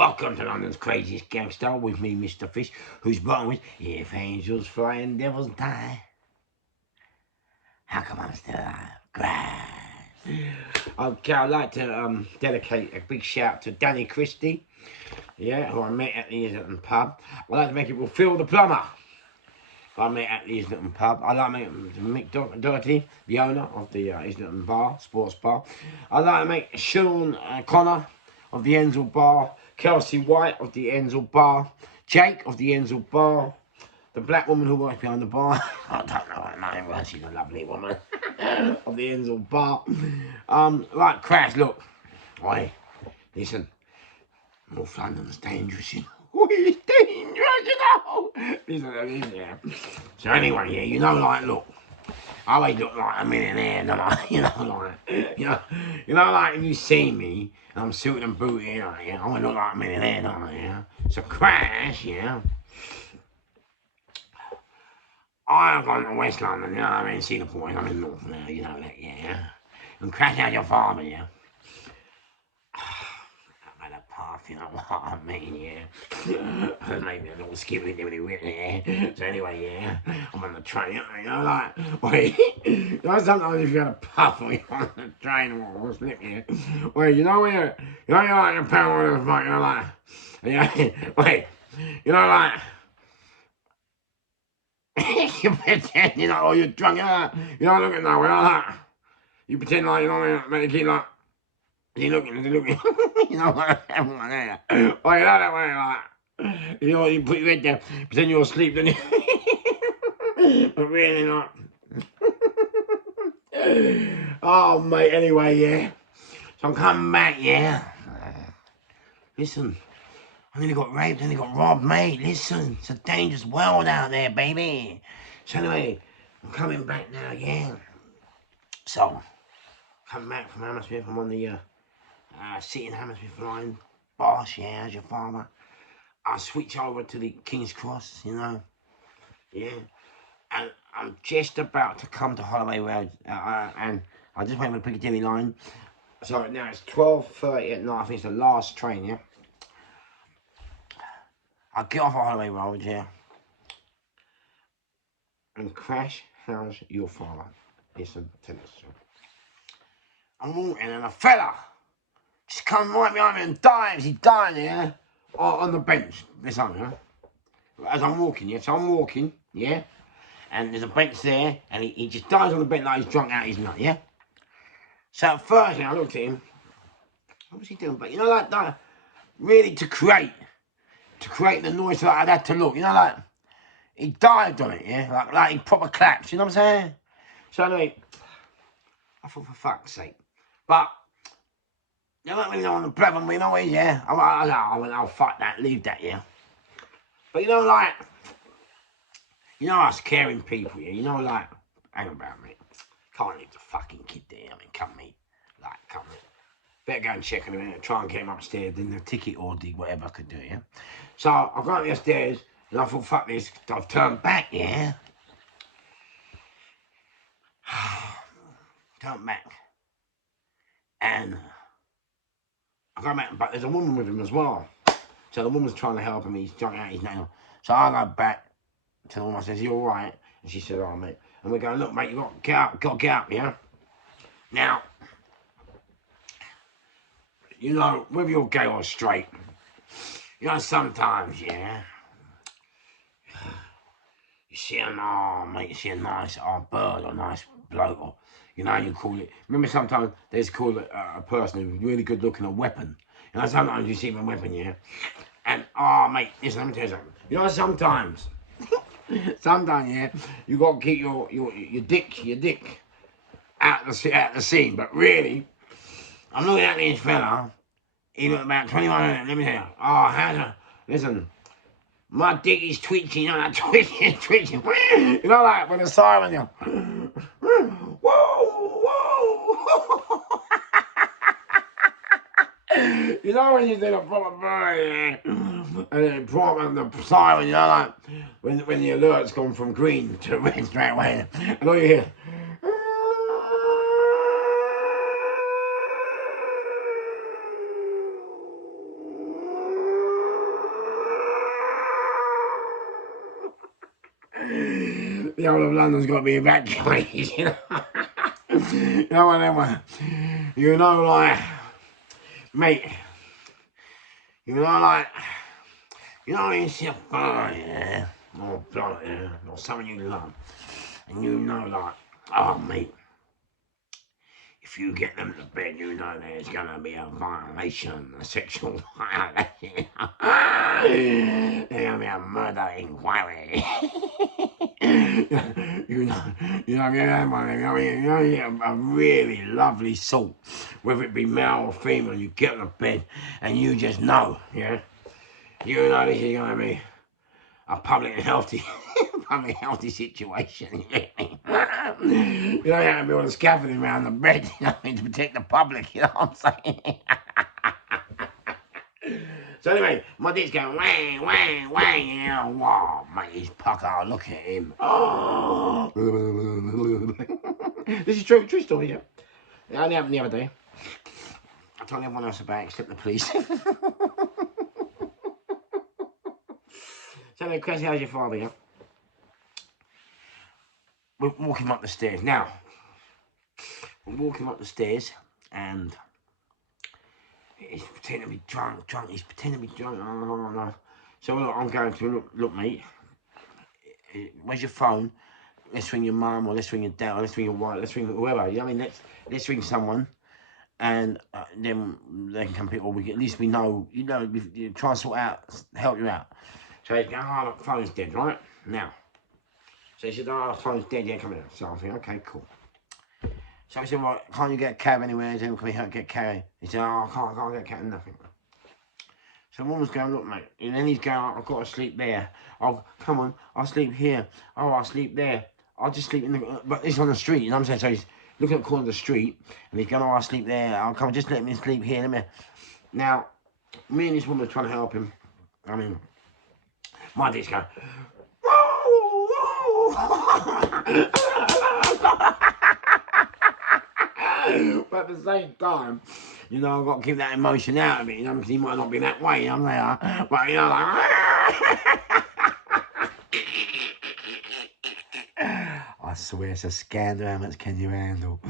Welcome to London's craziest gangster with me, Mr. Fish, whose bottom with if angels fly and devils die, how come I'm still alive? Okay, I'd like to dedicate a big shout to Danny Christie, who I met at the Islington pub. I'd like to make it with Phil the plumber. I met at the Islington pub. I'd like to make Mick Doherty, the owner of the Islington bar, sports bar. I'd like to make Sean Connor of the Enzel bar, Kelsey White of the Enzel bar, Jake of the Enzel bar, the black woman who works behind the bar. I don't know her name, but she's a lovely woman of the Enzel bar. Like Crash, look. Oi, listen. North London's dangerous, you know. It's dangerous, you know. Listen, yeah. So anyway, yeah, you know, like, look, I always look like a millionaire, don't I? Like if you see me and I'm suited and booted, I always look like a millionaire, don't I? Yeah. So Crash, I've gone to West London, you know what I mean? See the point, I'm in North now, you know that, yeah. And Crash out your father, yeah. Path, you know what I mean, yeah. Maybe a little skippy dibbly wit, yeah. So anyway, yeah, I'm on the train, you know, like, wait, you know, sometimes if you got a puff when you're on the train or slip, yeah. Wait, you know where, you know, you're like a power with a fuck, you know, like, yeah, wait, you know, like, you pretend, you know, or you're drunk, you know, look at that, like, you pretend like, you know, make the kid like, is he looking? You know what I'm like that. Oh, you know that way, like. You know, you put your head down, pretend you're asleep, don't you? But really not. Oh, mate, anyway, yeah. So I'm coming back, yeah. Listen, I nearly got raped, I nearly got robbed, mate. Listen, it's a dangerous world out there, baby. So anyway, I'm coming back now, yeah. So, coming back from Hammersmith, I'm on the City in Hammersmith line. Boss, yeah, as your father. I switch over to the King's Cross, you know, yeah, and I'm just about to come to Holloway Road, and I just went with the Piccadilly line. So now it's 12:30 at night. I think it's the last train, yeah. I get off at Holloway Road, yeah, and Crash, how's your father? Listen to this. I'm walking, and a fella just come right behind me and dives. He died, yeah, on the bench. This on, yeah. As I'm walking, yeah. So I'm walking, yeah. And there's a bench there, and he just dies on the bench like he's drunk out his nut, yeah? So at first, I looked at him, what was he doing? But you know, like that, really to create the noise like I'd had to look, you know, like, he dived on it, yeah? Like he proper claps, you know what I'm saying? So anyway, I thought, for fuck's sake. But, you know, like when you're on the plebon, you know, yeah? I went, oh, fuck that, leave that, yeah? But you know, like, you know us caring people, yeah? You know, like, hang about, mate. Can't leave the fucking kid there. I mean, come me. Like, come me. Better go and check on him and try and get him upstairs, then the ticket or the whatever I could do, yeah? So I got upstairs and I thought, fuck this, I've turned back, yeah? Turned back. And I got back, but there's a woman with him as well. So the woman's trying to help him, he's trying out his nail. So I go back to the woman, I says, you alright? And she said, oh, mate. And we're going, look, mate, you got to get up, yeah? Now, you know, whether you're gay or straight, you know, sometimes, yeah, you see you see a nice bird or a nice bloke, or, you know, you call it, remember sometimes they just call it a person who's really good looking a weapon. You know, sometimes you see a weapon, yeah, and, mate, listen, let me tell you something. You know, sometimes, yeah, you got to keep your dick out the scene, but really, I'm looking at this fella. He looked about 21 minutes. Let me tell you. Oh, listen. My dick is twitching. You know that twitching. You know, like when the siren, you whoa, whoa. You know when you do the proper bird, and the siren, you know, like when the alert's gone from green to red straight away, and all you hear. the whole of London's got to be evacuated, you know. You know what I mean? You know, like, mate, you know, like, you know, you see a fire, yeah, or blood, yeah, or someone you love, and you know, like, oh, mate, if you get them to bed, you know there's gonna be a violation, a sexual violation. There's gonna be a murder inquiry. you know, a really lovely salt, whether it be male or female. You get to bed, and you just know, yeah. You know this is gonna be a public and healthy situation. You don't have to be on the scaffolding around the bed, you know, to protect the public, you know what I'm saying? So anyway, my dick's going wang, wang, wang, you know, wow, mate, he's pucker, look at him. Oh. This is true story, yeah. It only happened the other day. I told everyone else about it except the police. So anyway, Chris, how's your father, yeah? We're walking up the stairs. Now, we're walking up the stairs, and he's pretending to be drunk. He's pretending to be drunk. Oh. So look, I'm going to, look, mate, where's your phone? Let's ring your mum, or let's ring your dad, or let's ring your wife, let's ring whoever. You know what I mean? Let's ring someone, and then they can come pick, or at least we know, you know, we try and sort out, help you out. So he's going, oh, look, the phone's dead, right? Now. So he said, oh, the phone's dead, yeah, come here. So I'm thinking, okay, cool. So I said, well, can't you get a cab anywhere? Then can we get a cab? He said, oh, I can't get a cab, nothing. So the woman's going, look, mate. And then he's going, I've got to sleep there. Oh, come on, I'll sleep here. Oh, I'll sleep there. I'll just sleep in the... But it's on the street, you know what I'm saying? So he's looking at the corner of the street, and he's going, oh, I'll sleep there. I'll come, just let me sleep here. Let me... Now, me and this woman are trying to help him. I mean, my dick's going... But at the same time, you know, I've got to keep that emotion out of it, you know, because he might not be that way, you know, but you know, like... I swear it's a scandal, how much can you handle?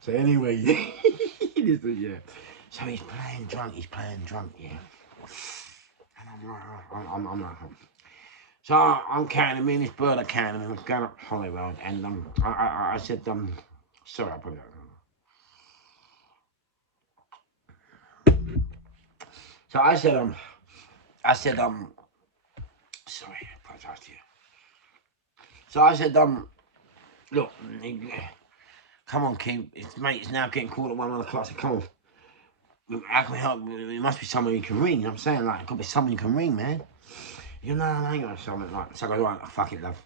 So anyway, yeah. So he's playing drunk, yeah. And I'm like... So I'm carrying him in, this bird are carrying him, we're going up Holly Road, and I said, sorry, I put it out. So I said, sorry, I apologize to you. So I said, look, come on, Keith, it's now getting called at 1 o'clock. I said, come on, how can we help? There must be someone you can ring, you know what I'm saying? Like, it could be someone you can ring, man. You know, I ain't got something like, so I go, right, fuck it, love.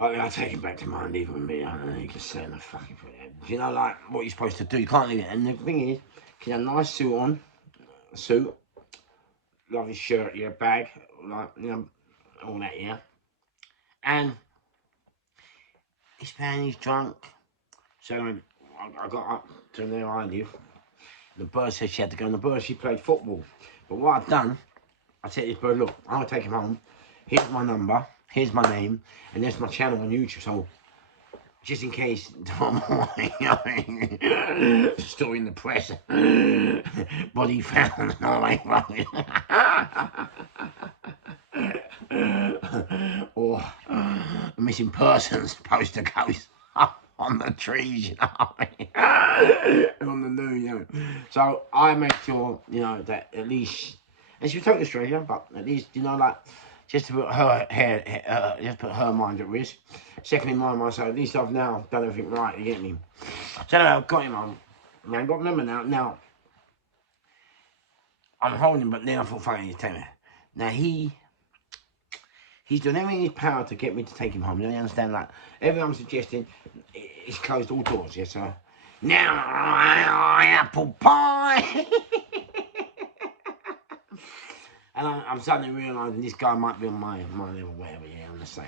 I'll take him back to mind, even with me. I don't know, you can say in the fucking... You know, like, what you're supposed to do, you can't leave it. And the thing is, you have a nice suit on, lovely shirt, yeah, bag, like, you know, all that, yeah. And he's paying, he's drunk. So I got up to where I live. The bird said she had to go, and the bird, she played football. But what I've done, I said to this bird, look, I'm gonna take him home. Here's my number, here's my name, and there's my channel on YouTube. So just in case tomorrow morning, story in the press, body found, or missing persons poster goes up on the trees, you know what I mean? On the news, you know. So I make sure, you know, that at least, and she's totally straight, yeah, but at least, you know, like, just to put her just put her mind at risk. Secondly, my mind, so at least I've now done everything right, you get me? So anyway, I've got him on. Now, I've got remember now, I'm holding him, but then I thought, fuck it, he's taking me. Now, he's doing everything in his power to get me to take him home. You understand? Like, everything I'm suggesting, it's closed all doors, yes, sir. Now, apple pie! And I'm suddenly realising this guy might be on my level, whatever, yeah, I'm the same,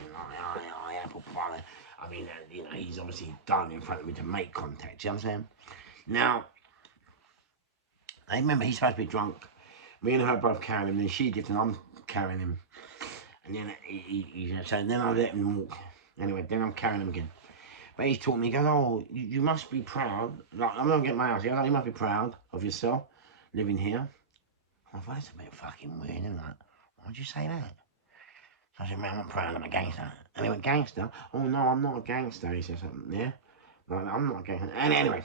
apple pie. I mean, you know, he's obviously done in front of me to make contact, you know what I'm saying? Now, I remember he's supposed to be drunk. Me and her both carrying him, and she did, and I'm carrying him. And then so then I let him walk. Anyway, then I'm carrying him again. But he's taught me, he goes, oh, you must be proud. Like, I'm going to get my house. He goes, oh, you must be proud of yourself living here. I thought, that's a bit fucking weird, isn't it? Why'd you say that? So I said, man, I'm not proud, I'm a gangster. And he went, gangster? Oh, no, I'm not a gangster. He said something, yeah? Like, I'm not a gangster. And anyway,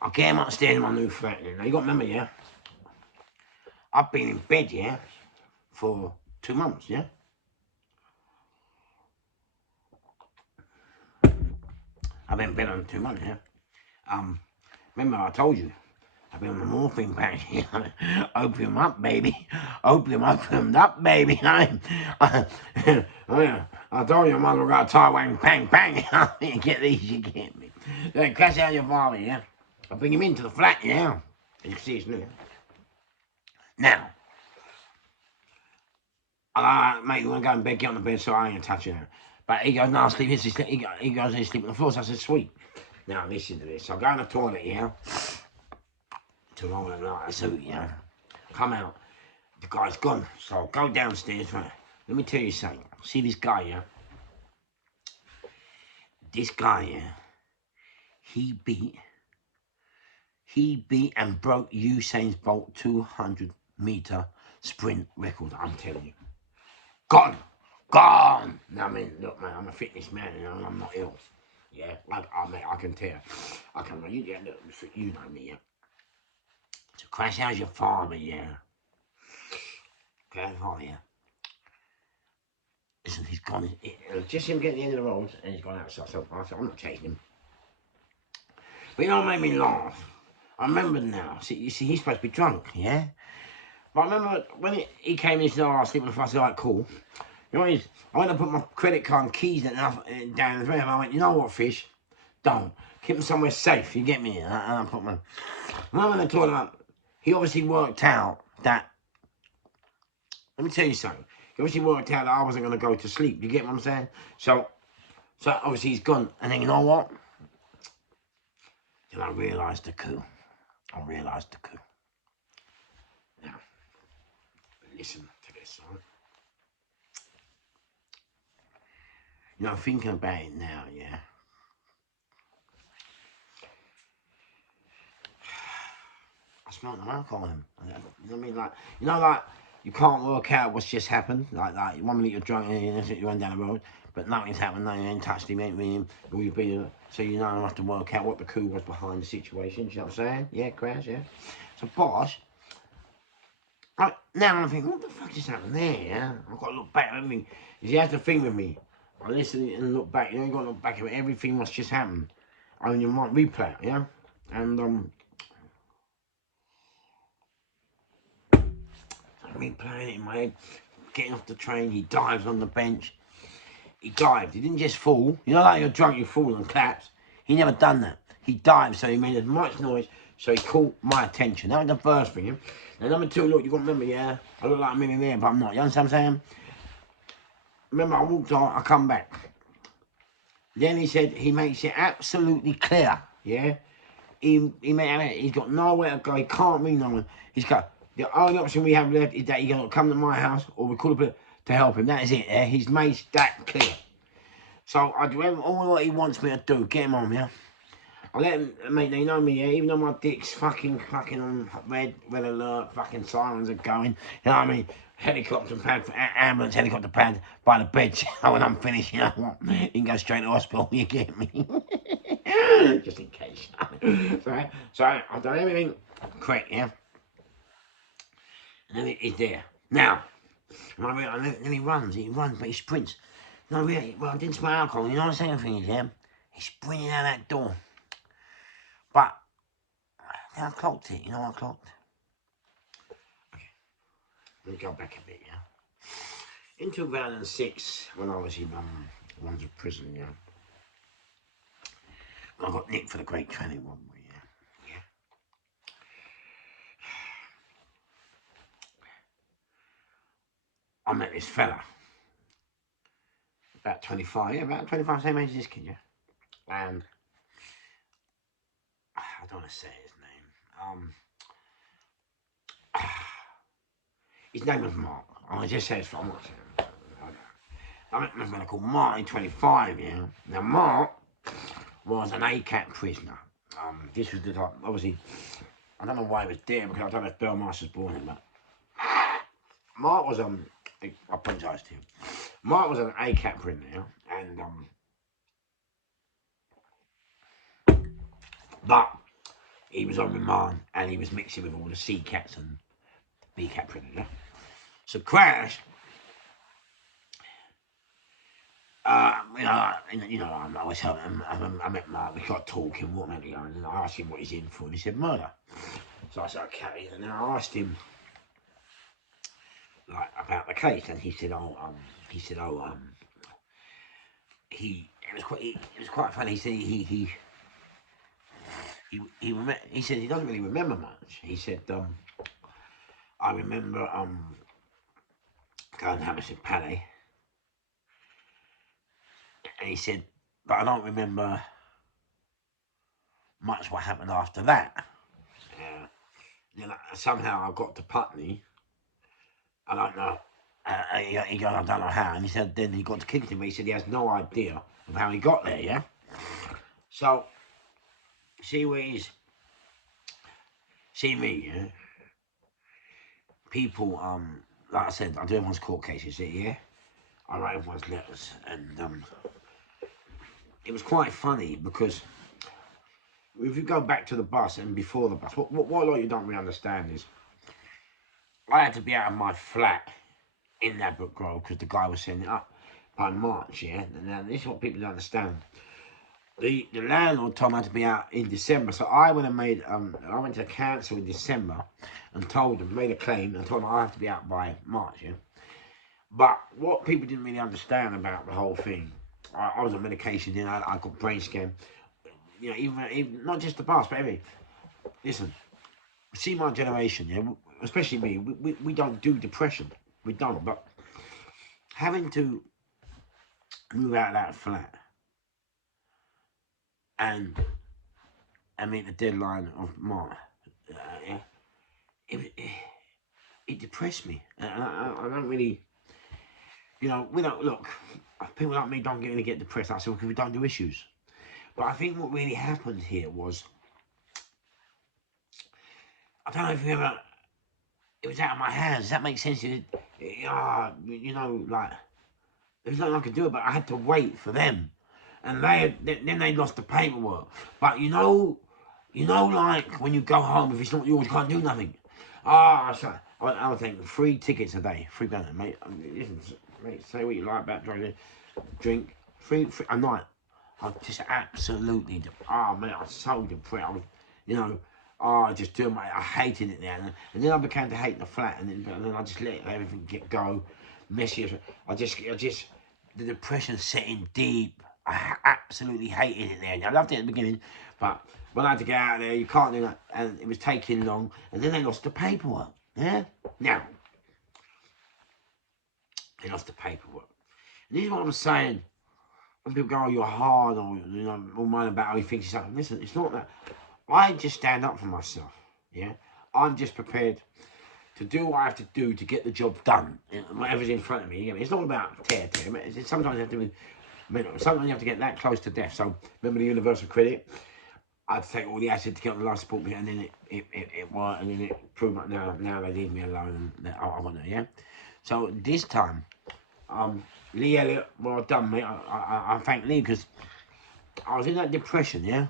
I get him upstairs in my new flat. Now, you got to remember, yeah? I've been in bed, yeah, for 2 months, yeah? I've been in bed on 2 months, yeah? Remember I told you, I've been on the morphine patch. Opium up, baby. Opiumed up, baby. I told you, mother got Taiwan pang pang. You get these, you get me. Then crash out your father, yeah? I bring him into the flat, yeah? As you can see, it's new. Now, mate, you want to go in bed, get on the bed, so I ain't touching her. But he goes, no, I'll sleep. He goes, he's sleeping on the floor. So I said, sweet. Now, listen to this. I go in the toilet, yeah? Tomorrow night, I suit, yeah? Come out. The guy's gone. So I'll go downstairs, right? Let me tell you something. See this guy, yeah? This guy, yeah? He beat and broke Usain Bolt 200-meter sprint record. I'm telling you. Gone. Gone. Now, I mean, look, man, I'm a fitness man, you know, and I'm not ill. Yeah? Mate, I can tell. I can, yeah, look, you know me, yeah? So crash how's your father, yeah? Okay, oh, yeah. Listen, he's gone. Just him getting the end of the road, and he's gone outside. So I said, I'm not chasing him. But you know what made me laugh? I remember now. See, you see, he's supposed to be drunk, yeah? But I remember when he came in and said, oh, I'll sleep on the floor. I said, all right, cool. You know what it is? I went to put my credit card and keys down the room. I went, you know what, Fish? Don't. Keep them somewhere safe, you get me? And I put my... When I told him, he obviously worked out that... Let me tell you something. He obviously worked out that I wasn't going to go to sleep. You get what I'm saying? So obviously he's gone. And then you know what? Then I realised the coup. Now, listen to this, right? You know, thinking about it now, yeah? I smelled the alcohol on him. You know what I mean? Like, you can't work out what's just happened. Like, 1 minute you're drunk and you run down the road, but nothing's happened, nothing ain't touched him, ain't been him. So you know have to work out what the coup was behind the situation. Do you know what I'm saying? Yeah, Crash, yeah? So, boss, now I'm thinking, what the fuck just happened there, yeah? I've got to look back at everything. He has to think with me. I listen and look back. You know, you've got to look back at everything what's just happened. I mean, you might replay it, yeah? And, I'm replaying it in my head. Getting off the train, he dives on the bench. He dived. He didn't just fall. You know, like you're drunk, you fall and collapse. He never done that. He dived, so he made as much noise, so he caught my attention. That was the first thing. Yeah? Now, number two, look, you got to remember, yeah, I look like a millionaire, but I'm not. You understand what I'm saying? Remember, I walked on, I come back. Then he said he makes it absolutely clear, yeah? He's got nowhere to go. He can't meet no one. He's got the only option we have left is that he's gonna come to my house or we call up to help him. That is it. Yeah? He's made that clear. So I do all what he wants me to do. Get him on, yeah. I let him, mate. They know me, yeah. Even though my dick's fucking on red alert, fucking sirens are going. You know what I mean? Helicopter pad, ambulance helicopter pad by the bed. When I'm finished, you know what? You can go straight to hospital. You get me? Just in case. So I've done everything correct, yeah. And then he's there. Now, then he runs, but he sprints. No, really, well, I didn't smell alcohol. You know what I'm saying? Thing is, yeah, he's sprinting out that door. But then I clocked it. You know what I clocked? Okay, let me go back a bit, yeah. In 2006, when I was in London prison, yeah, I got nicked for the Great Training Robbery, yeah. I met this fella, about 25, yeah, about 25, same age as this kid, yeah. And I don't want to say his name. His name was Mark. I just say it's from Mark. I met this man called Mark, 25, yeah. Now, Mark was an ACAT prisoner. This was the time, obviously, I don't know why he was there, because I don't know if Belmarsh was born in, but Mark was, I apologise to him. Mark was an ACAT prisoner, yeah? And, but he was on remand, and he was mixing with all the C-cats and B-cat prisoners, yeah? So Crash, I met Mark, we got talking, what meant and I asked him what he's in for, and he said murder. So I said, okay, and then I asked him, like, about the case, and he said, it was quite funny. He said he said he doesn't really remember much. He said, I remember going to Hammersmith Palais, and he said, but I don't remember much what happened after that. Then somehow I got to Putney. I don't know. He goes, I don't know how. And he said, then he got to Kingston, but he said he has no idea of how he got there, yeah? So, see where he's... See me, yeah? People, like I said, I do everyone's court cases, yeah? I write everyone's letters. And it was quite funny because if you go back to the bus and before the bus, what a lot of you don't really understand is I had to be out of my flat in Ladbroke Grove because the guy was sending it up by March, yeah? And now this is what people don't understand. The landlord told me I had to be out in December, so I went and made, I went to the council in December and told them, made a claim and told them I have to be out by March, yeah? But what people didn't really understand about the whole thing, I was on medication, then I got brain scan, you know, even not just the past, but everything. Listen, see my generation, yeah, especially me, we don't do depression, we don't, but having to move out of that flat and meet the deadline of March, yeah, it depressed me, and I don't really, you know, we don't, look, people like me don't really get depressed, that's all because we don't do issues. But I think what really happened here was, I don't know if you ever, it was out of my hands, does that make sense? You know, like, there's nothing I could do about it, I had to wait for them. And then they lost the paperwork. But you know, like when you go home, if it's not yours, you can't do nothing. So I'll take 3 tickets a day, free banner, mate. Listen, mate, say what you like about drink, free a night. I just absolutely, mate, I was so depressed. I was, you know, I just do, mate. I hated it there, and then I began to hate the flat, and then I just let everything go, messy. I just, the depression set in deep. I absolutely hated it there. I loved it at the beginning, but when I had to get out of there, you can't do that, and it was taking long, and then they lost the paperwork, yeah? Now, they lost the paperwork. And this is what I'm saying. When people go, oh, you're hard, or, you know, all mine about how he thinks he's something. Listen, it's not that. I just stand up for myself, yeah? I'm just prepared to do what I have to do to get the job done, whatever's in front of me. It's not about tear. Sometimes you have to... Sometimes you have to get that close to death. So remember the universal credit? I had to take all the acid to get on the life support, and then it worked, and then it proved that now they leave me alone, and I want to, yeah. So this time, Lee Elliott, well done, mate. I thank Lee because I was in that depression, yeah.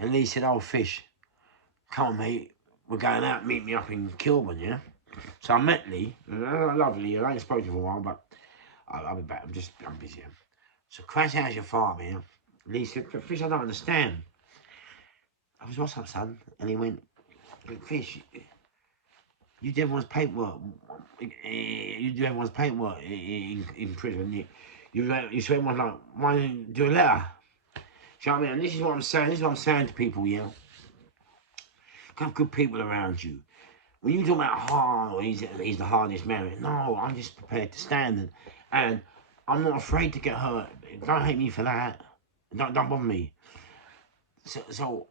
And Lee said, "Oh, Fish, come on, mate. We're going out. Meet me up in Kilburn, yeah." So I met Lee. And I love Lee. I ain't spoken to him for a while, but I'll be back. I'm busy. So Crash, how's your farm, yeah? Lee said, Fish, I don't understand. I was, what's up, son? And he went, Fish, you do everyone's paperwork. You do everyone's paperwork in prison. You say everyone's like, why don't you do a letter? Do you know what I mean? And this is what I'm saying. This is what I'm saying to people, yeah? Have good people around you. When you talk about hard, or he's the hardest man, no, I'm just prepared to stand and I'm not afraid to get hurt. Don't hate me for that. Don't bother me. So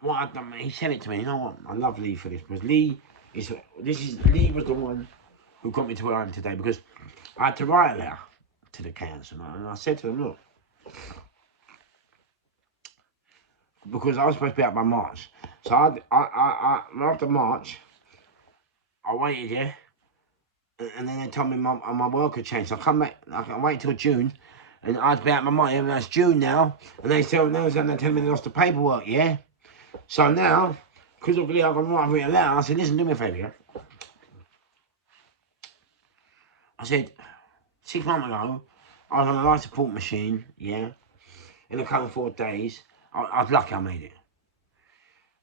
what I've done, he said it to me. You know what? I love Lee for this because Lee was the one who got me to where I am today, because I had to write a letter to the council, and I said to them, look, because I was supposed to be out by March, so after March, I waited, yeah, and then they told me my work had changed. So I come back, I can wait till June, and I'd be out my money, and that's June now, and they tell me they lost the paperwork, yeah. So now, because of the I've written a letter, I said, listen, do me a favour, yeah. I said, 6 months ago, I was on a life support machine, yeah, in a couple of 4 days. I was lucky I made it.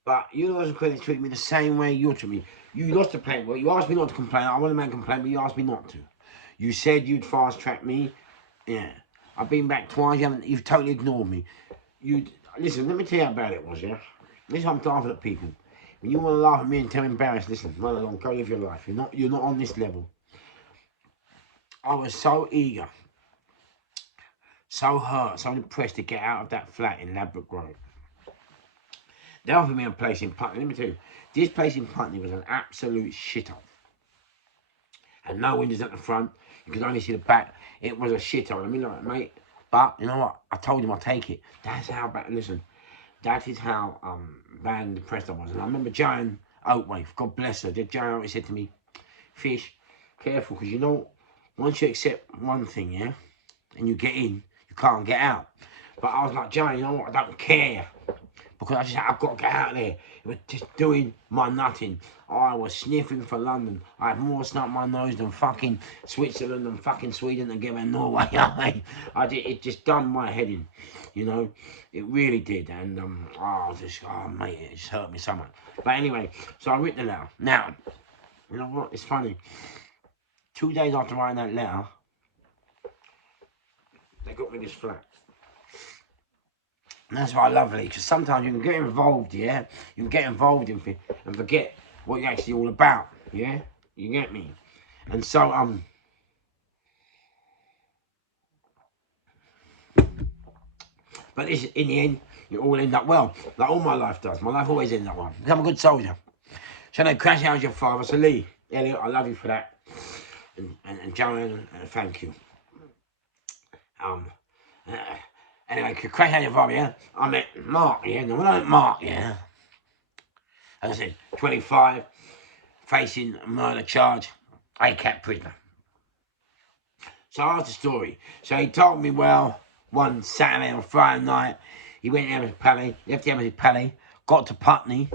But Universal Credit treated me the same way you treat me. You lost the paperwork. You asked me not to complain. I want to make a complaint, but you asked me not to. You said you'd fast track me. Yeah. I've been back twice. You've totally ignored me. Listen, let me tell you how bad it was, yeah? This is how I'm laughing at people. When you want to laugh at me and tell me embarrassed, listen, run along, go live your life. You're not on this level. I was so eager, so hurt, so depressed to get out of that flat in Ladbroke Grove. They offered me a place in Putney. Let me tell you, this place in Putney was an absolute shithole. And no windows at the front. You could only see the back. It was a shithole. I mean, like, mate. But you know what? I told him I'll take it. That's how bad. Listen, that is how bad and depressed I was. And I remember Joan Oatway, God bless her. Joan always said to me, Fish, careful, because you know, once you accept one thing, yeah, and you get in, you can't get out. But I was like, Joan, you know what? I don't care. Because I've got to get out of there. It was just doing my nutting. I was sniffing for London. I had more snot in my nose than fucking Switzerland and fucking Sweden and give Norway. It just done my head in, you know. It really did. And mate, it just hurt me so much. But anyway, so I written the letter. Now, you know what? It's funny. 2 days after writing that letter, they got me this flat. And that's why I love it, because sometimes you can get involved, yeah? You can get involved in things and forget what you're actually all about, yeah? You get me? And so, but this, in the end, you all end up well, like all my life does. My life always ends up well. Become a good soldier. So they crash out your father. So Lee, Elliot, I love you for that. And Joanne, thank you. Anyway, crash out your father, yeah? I met Mark, yeah? No, when I met Mark, yeah? As I said, 25, facing a murder charge, ACAT prisoner. So I asked the story. So he told me, well, one Saturday or Friday night, he went to Embassy Pally, left the Embassy Pally, got to Putney.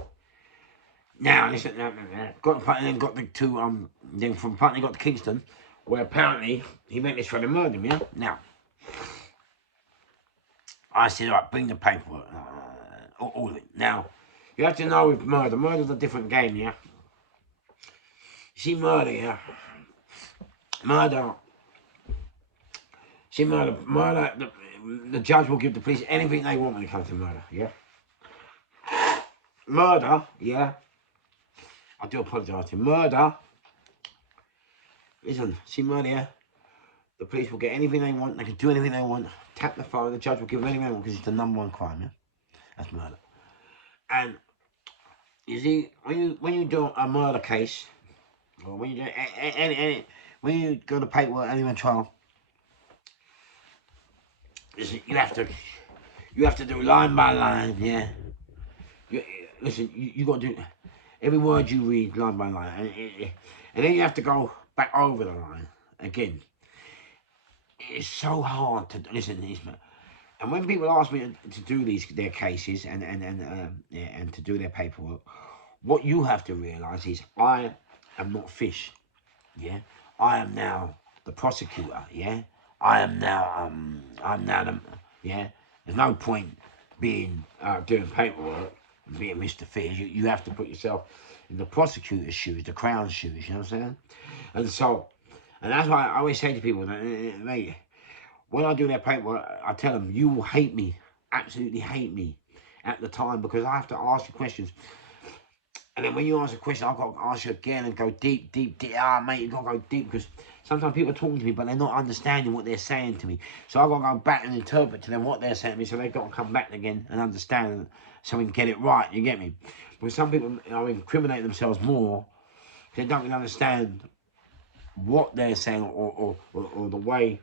Now, listen, got to Putney, then got to, then from Putney got to Kingston, where apparently he went this for the murder, yeah? Now, I said, all right, bring the paperwork, all of it. Now, you have to know with murder's a different game, yeah? You see murder, yeah? The judge will give the police anything they want when it comes to murder, yeah? Murder, yeah? I do apologise to you. Murder, listen, see murder, yeah? The police will get anything they want, they can do anything they want, tap the phone, the judge will give them anything they want because it's the #1 crime, yeah? That's murder. And, you see, when you do a murder case, or when you do when you go to paperwork, any trial, you have to do line by line, yeah. Listen, you got to do every word you read line by line, and then you have to go back over the line again. It's so hard to listen. And when people ask me to do their cases and to do their paperwork, what you have to realise is I am not Fish, yeah. I am now the prosecutor, yeah. I'm now the, yeah. There's no point being doing paperwork and being Mr. Fish. You have to put yourself in the prosecutor's shoes, the Crown's shoes. You know what I'm saying? And that's why I always say to people, mate, when I do their paperwork, I tell them, you will hate me, absolutely hate me at the time, because I have to ask you questions. And then when you ask a question, I've got to ask you again and go deep. Mate, you've got to go deep, because sometimes people are talking to me, but they're not understanding what they're saying to me. So I've got to go back and interpret to them what they're saying to me, so they've got to come back again and understand, so we can get it right, you get me? Because some people incriminate themselves more, they don't really understand what they're saying or the way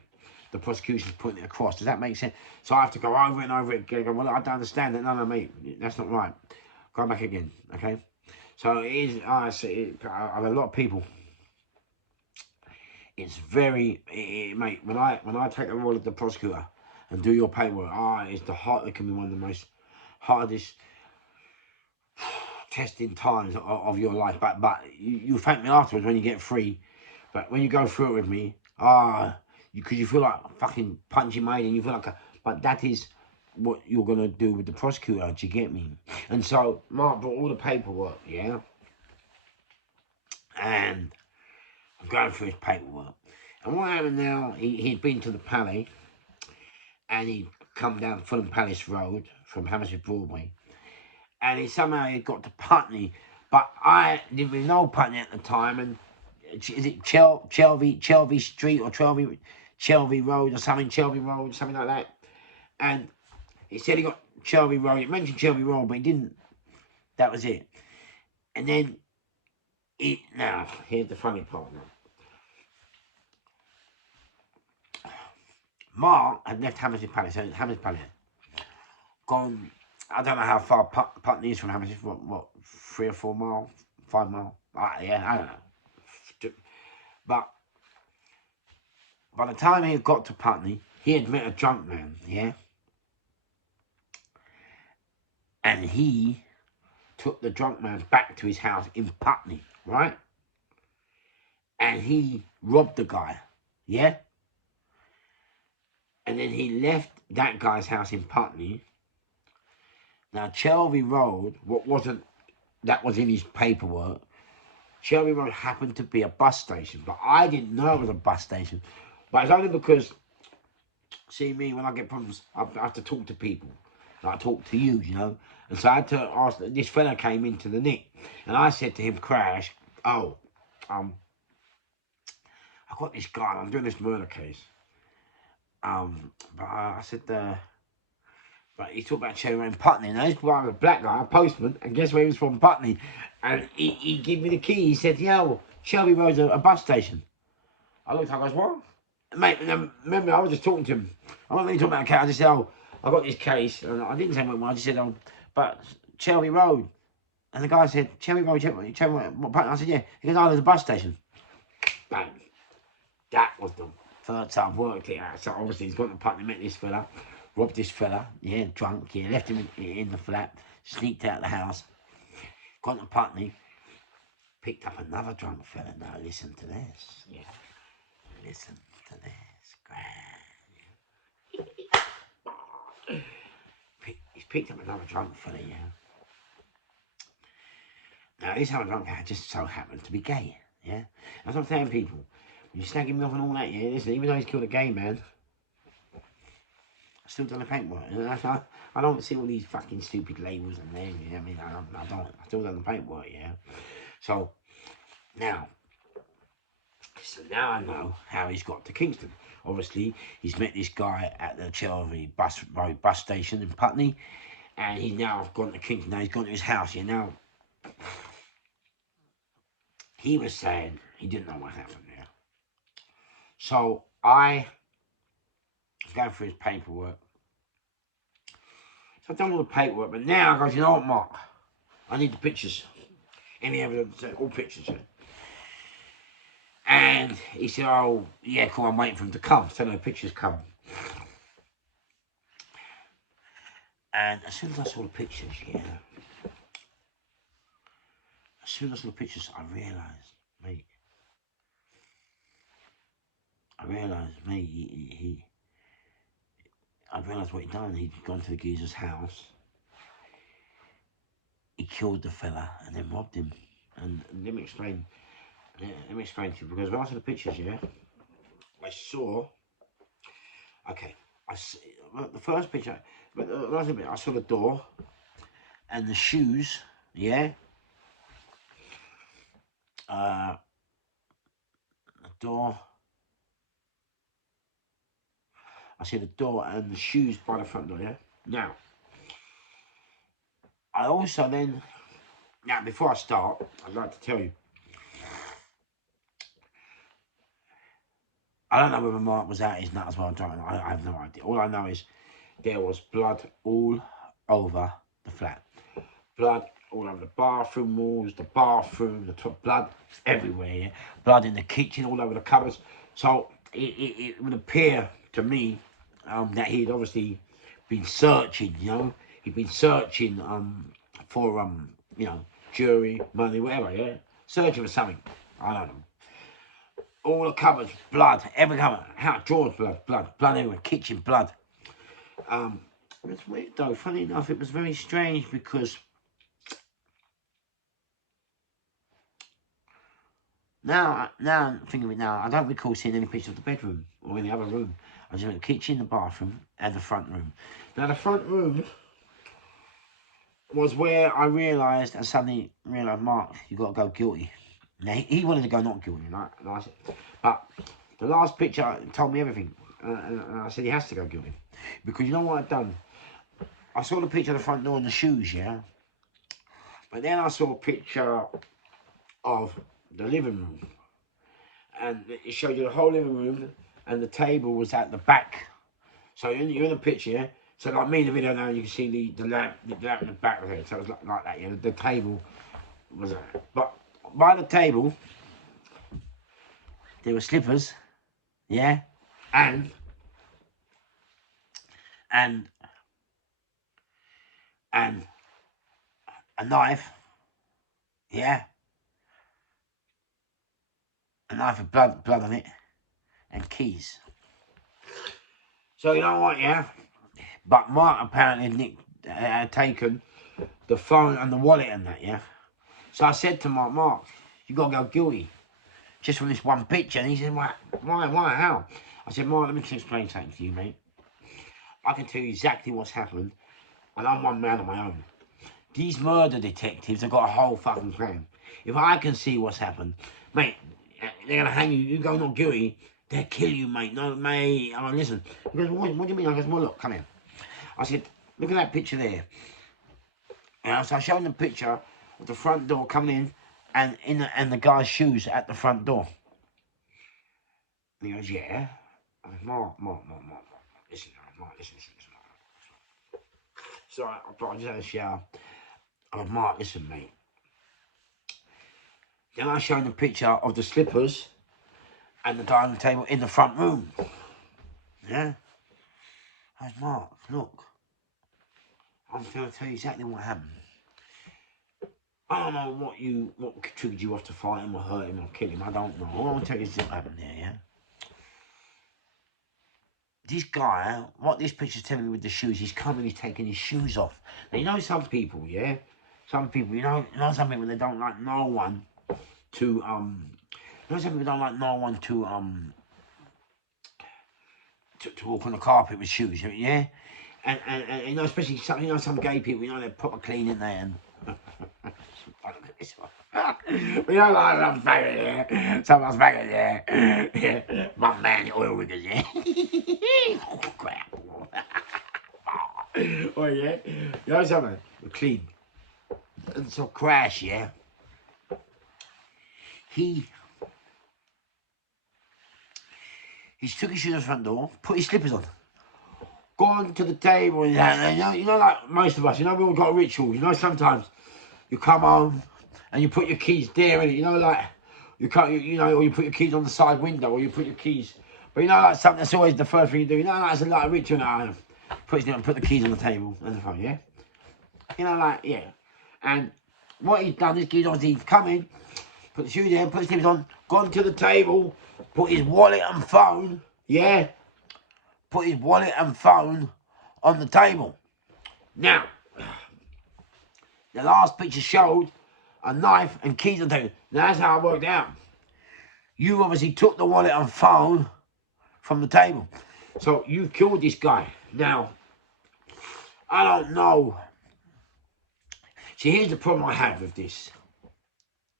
the prosecution's putting it across. Does that make sense? So I have to go over and over it again. Go, well, I don't understand that. No, mate, that's not right. Go back again, okay? So it is. I see. I've had a lot of people. It's very, mate. When I take the role of the prosecutor and do your paperwork, it's the hard. It can be one of the most hardest testing times of your life. But you thank me afterwards when you get free. But when you go through it with me, because you feel like a fucking punching made, and you feel like but that is what you're gonna do with the prosecutor. Do you get me? And so Mark brought all the paperwork, yeah, and I'm going through his paperwork. And what happened now? He'd been to the Palais, and he'd come down Fulham Palace Road from Hammersmith Broadway, and he somehow got to Putney, but I didn't really know Putney at the time, and is it Chelvey Street or Chelvey Road or something, Chelvey Road, something like that. And he said he got Chelvey Road. It mentioned Chelvey Road, but he didn't. That was it. And then now here's the funny part now. Mark had left Hammersmith Palace, gone. I don't know how far Putney is from Hammersmith. What 3 or 4 miles, 5 miles? Yeah, I don't know. But by the time he got to Putney, he had met a drunk man, yeah? And he took the drunk man back to his house in Putney, right? And he robbed the guy, yeah? And then he left that guy's house in Putney. Now, Chelvey Road, that was in his paperwork, Chelvey Road happened to be a bus station, but I didn't know it was a bus station. But it's only because, see me, when I get problems, I have to talk to people. Like I talk to you, you know. And so I had to ask, this fella came into the nick, and I said to him, Crash, I got this guy, I'm doing this murder case. But I said, but he talked about Cherry Road in Putney, and this guy was a black guy, a postman, and guess where he was from? Putney. And he gave me the key. He said, yo, Shelby Road's a bus station. I looked up, I goes, what? Mate, remember, I was just talking to him. I wasn't really talking about a case. I just said, I got this case. And I didn't say what I just said, but Shelby Road. And the guy said, Shelby Road, what Putney? I said, yeah. He goes, there's a bus station. Bang. That was the first time I've worked it out. So obviously he's gone to Putney, met this fella, robbed this fella, yeah, drunk, yeah, left him in the flat, sneaked out of the house, gone to Putney, picked up another drunk fella. Now listen to this, yeah. Listen to this, grand. He's picked up another drunk fella, yeah. Now this other drunk fella just so happened to be gay, yeah. That's what I'm saying, people. You snag him off and all that, yeah. Listen, even though he's killed a gay man, I still done the paintwork. I don't see all these fucking stupid labels and names. Yeah? I mean, I don't. I still done the paintwork, yeah. So now I know how he's got to Kingston. Obviously, he's met this guy at the Chelvey bus station in Putney, and he's now gone to Kingston. Now he's gone to his house. Yeah. Now he was saying he didn't know what happened there. So I was going through his paperwork. So I've done all the paperwork, but now I go, you know what, Mark? I need the pictures. Any evidence, all pictures. Yeah. And he said, oh, yeah, cool, I'm waiting for him to come. So no pictures come. And as soon as I saw the pictures, yeah, as soon as I saw the pictures, I realised, mate, I realised what he'd done. He'd gone to the geezer's house, he killed the fella, and then robbed him. And let me explain to you, because when I saw the pictures, yeah, I saw, okay, the first picture, but I saw the door and the shoes, yeah, the door, I see the door and the shoes by the front door, yeah. Now, I also then, now before I start, I'd like to tell you, I don't know whether Mark was out his nut as well. I have no idea. All I know is there was blood all over the flat. Blood all over the bathroom walls, the bathroom, the top, blood everywhere. Yeah? Blood in the kitchen, all over the cupboards. So it would appear to me that he'd obviously been searching. You know, he'd been searching for you know, jewelry, money, whatever. Yeah, searching for something. I don't know. All the cupboards, blood, every cupboard, house, drawers, blood everywhere, kitchen, blood. It was weird though. Funny enough, it was very strange because now I'm thinking of it now, I don't recall seeing any pictures of the bedroom or any other room. I just went the kitchen, the bathroom, and the front room. Now the front room was where I realised and suddenly realised, Mark, you got to go guilty. Now he wanted to go not guilty, right? But the last picture told me everything, and I said he has to go guilty because you know what I've done. I saw the picture of the front door and the shoes, yeah. But then I saw a picture of the living room, and it showed you the whole living room, and the table was at the back. So you're in the picture, yeah? So like me in the video now, you can see the lamp in the back of it. So it was like that, yeah. The table was, but by the table there were slippers, yeah, and a knife, yeah, a knife with blood on it, and keys. So you know what, yeah? But Mark apparently had taken the phone and the wallet and that, yeah? So I said to Mark, you got to go guilty just from this one picture. And he said, why, how? I said, Mark, let me explain something to you, mate. I can tell you exactly what's happened, and I'm one man on my own. These murder detectives have got a whole fucking plan. If I can see what's happened, mate, they're going to hang you. You go not guilty, they'll kill you, mate. No, mate. I mean, listen. He goes, what do you mean? I goes, well, look, come here. I said, look at that picture there. So I showed him the picture of the front door coming in and the guy's shoes at the front door. And he goes, yeah. I said, Mark. Listen. So I just had a shower. I went, Mark, listen, mate. Then I showed him the picture of the slippers and the dining table in the front room. Yeah? I was, Mark, look. I'm going to tell you exactly what happened. I don't know what triggered you off to fight him or hurt him or kill him. I don't know. All I'm going to tell you is what happened there, yeah? This guy, what this picture's telling me with the shoes, he's coming, he's taking his shoes off. Now, you know some people, yeah? Some people, you know some people, they don't like no one to, you know some people don't like no one to walk on the carpet with shoes, yeah? And you know, especially some, you know, some gay people, you know, they're proper clean in there and... You know, like I'm faggot, yeah. Someone's faggot, yeah. Yeah. My man, oil riggers, yeah. Oh, crap. Oh, yeah. You know something? We're clean. And so Crash, yeah. He took his shoes to the front door, put his slippers on, gone to the table, and you know, like most of us, you know, we've all got rituals. You know, sometimes you come home and you put your keys there, and you know, like you can't, you know, or you put your keys on the side window, or you put your keys. But you know, like something that's always the first thing you do. You know, like it's like a ritual. Put the keys on the table and the phone, yeah. You know, like yeah. And what he's done is he's obviously come in, put the shoes in, put his slippers on, gone to the table, put his wallet and phone, yeah. Put his wallet and phone on the table. Now, the last picture showed a knife and keys on the table. Now that's how it worked out. You obviously took the wallet and phone from the table. So you killed this guy. Now, I don't know. See, here's the problem I had with this.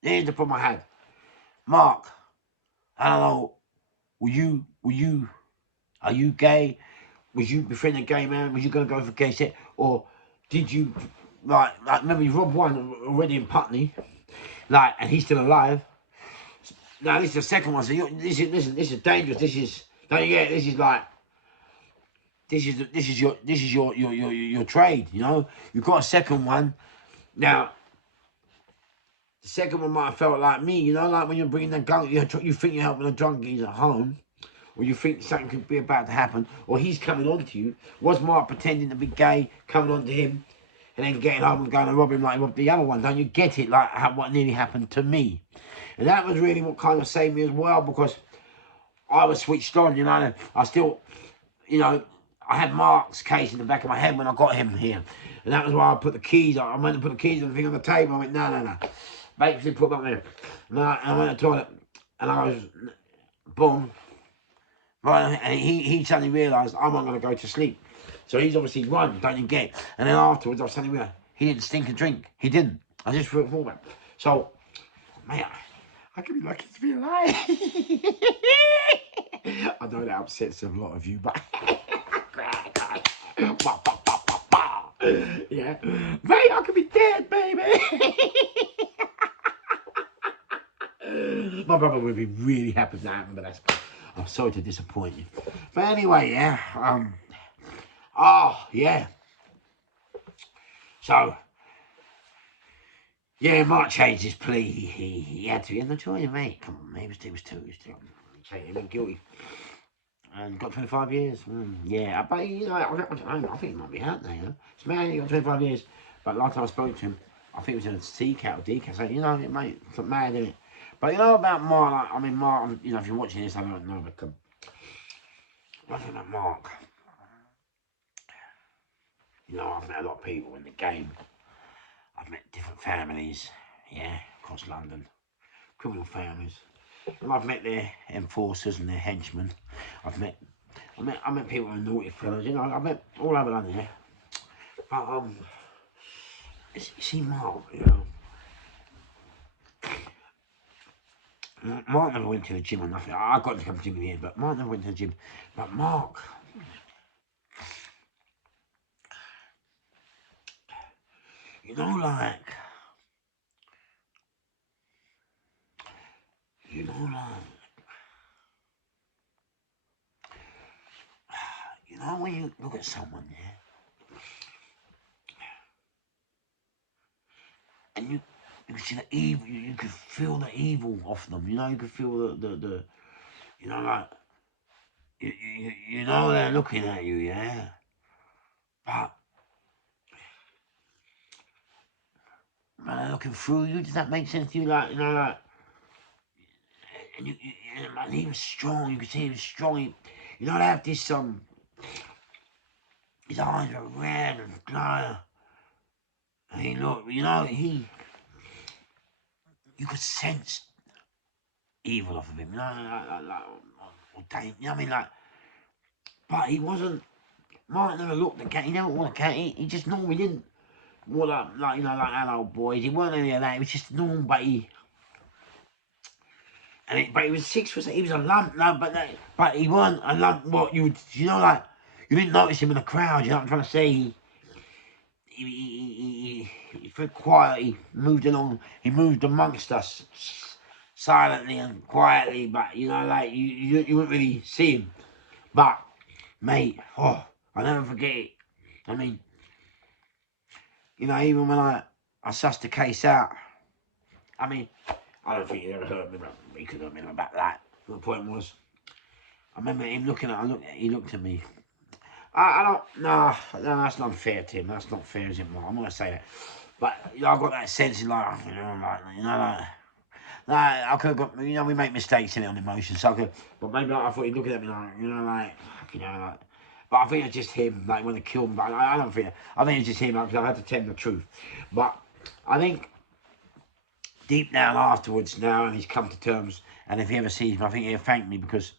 Here's the problem I had. Mark, I don't know, are you gay? Was you befriending a gay man? Was you going to go for gay sex? Or did you, like remember you robbed one already in Putney, like, and he's still alive. No, this is the second one. So this is dangerous. This is, don't you get it? This is like, this is your trade. You know, you've got a second one. Now, the second one might have felt like me. You know, like when you're bringing the gun, you think you're helping a drunk geezer home, or you think something could be about to happen, or he's coming on to you. Was Mark pretending to be gay, coming on to him, and then getting home and going to rob him like he robbed the other one? Don't you get it? Like what nearly happened to me. And that was really what kind of saved me as well, because I was switched on, you know. I still, you know, I had Mark's case in the back of my head when I got him here. And that was why I put the keys on. I went to put the keys and the thing on the table. I went, no. Basically put them up there. And I went to the toilet and I was, boom. Right, and he suddenly realised I'm not going to go to sleep. So he's obviously run, don't you get? And then afterwards I suddenly realised he didn't stink a drink. He didn't. I just threw it forward. So, mate, I could be lucky to be alive. I know that upsets a lot of you, but yeah, mate, I could be dead, baby. My brother would be really happy to happen, but that's. I'm sorry to disappoint you. But anyway, yeah. Oh yeah. So. Yeah, Mark changed his plea. He had to be in the choice, mate. Come on, mate. He was two. He was guilty. And got 25 years. Yeah, but you know, I think he might be out now. You know? It's man, he got 25 years. But last time I spoke to him, I think it was in a C-cat or D-cat. So, you know, mate, it's mad, isn't it? But you know about Mark, like, I mean, Mark, you know, if you're watching this, I don't know, but one thing about Mark, you know, I've met a lot of people in the game. I've met different families, yeah, across London, criminal families. And I've met their enforcers and their henchmen. I met people who are naughty fellas, you know, I've met all over London, yeah. But, you see Mark, you know, Mark never went to the gym or nothing. I got to come to the gym in the end, but Mark never went to the gym. But Mark, you know, like, you know, when you look at someone, yeah, and you could see the evil, you could feel the evil off them, you know, you could feel the you know, like, you know they're looking at you, yeah, but when they're looking through you, does that make sense to you? Like, you know, like, and man, he was strong, you could see he was strong, you know, they have this, his eyes were red and glowing, and he looked, you know, you could sense evil off of him, you know, you know what I mean, like, but he wasn't, Mark never looked at cat, he never wanted a cat, he just normally didn't, what like, you know, like hello boys, he weren't any of that, he was just normal, but but he was 6', he was a lump, no, but he wasn't a lump, what, you know, like, you didn't notice him in the crowd, you know what I'm trying to say, he very quiet, he moved along, he moved amongst us, silently and quietly, but, you know, like, you wouldn't really see him, but, mate, oh, I'll never forget it, I mean, you know, even when I sussed the case out, I mean, I don't think he ever heard me, but he could have been about that. The point was, I remember him he looked at me. I don't, no, that's not fair to him. That's not fair, is it, Mark? I'm not going to say that. But, you know, I got that sense, like, like, I could have got, you know, we make mistakes in it on emotions, so I could, but maybe I thought he'd look at me like, you know, like, you know, like, but I think it's just him, like, when they killed him, but I don't think, I think it's just him, because I had to tell him the truth. But I think, deep down afterwards now, and he's come to terms, and if he ever sees me, I think he'll thank me, because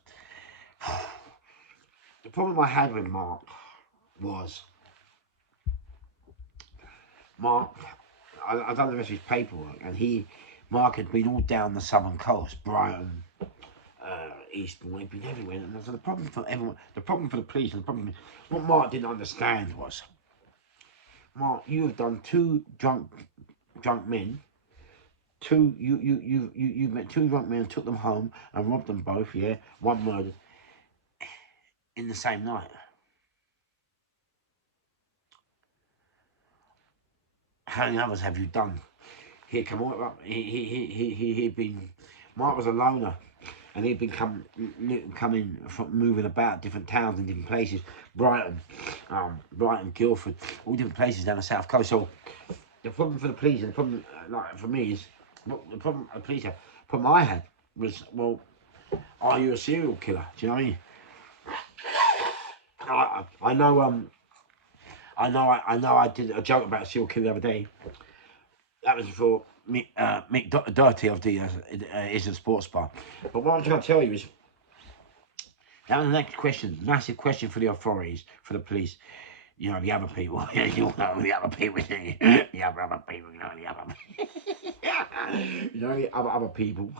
the problem I had with Mark was, Mark, I done the rest of his paperwork, and Mark had been all down the southern coast, Brighton, Eastbourne, he'd been everywhere, and so the problem for everyone, the problem for the police, and the problem, what Mark didn't understand was, Mark, you have done 2 drunk men You met two drunk men, took them home and robbed them both. Yeah, one murdered in the same night. How many others have you done? Here, come on, he'd been. Mark was a loner, and he'd been coming from moving about different towns and different places, Brighton, Guildford, all different places down the south coast. So the problem for the police, and the problem like for me is, the problem the police had, the problem I had was, well, are you a serial killer? Do you know what I mean? I know I know I did a joke about a serial killer the other day. That was for Mick Doherty of the Islington Sports Bar. But what I'm trying to tell you is, that was the next question, massive question for the authorities, for the police. You know, the other people. You know the other people. The other people. You know the other people. You know the other people.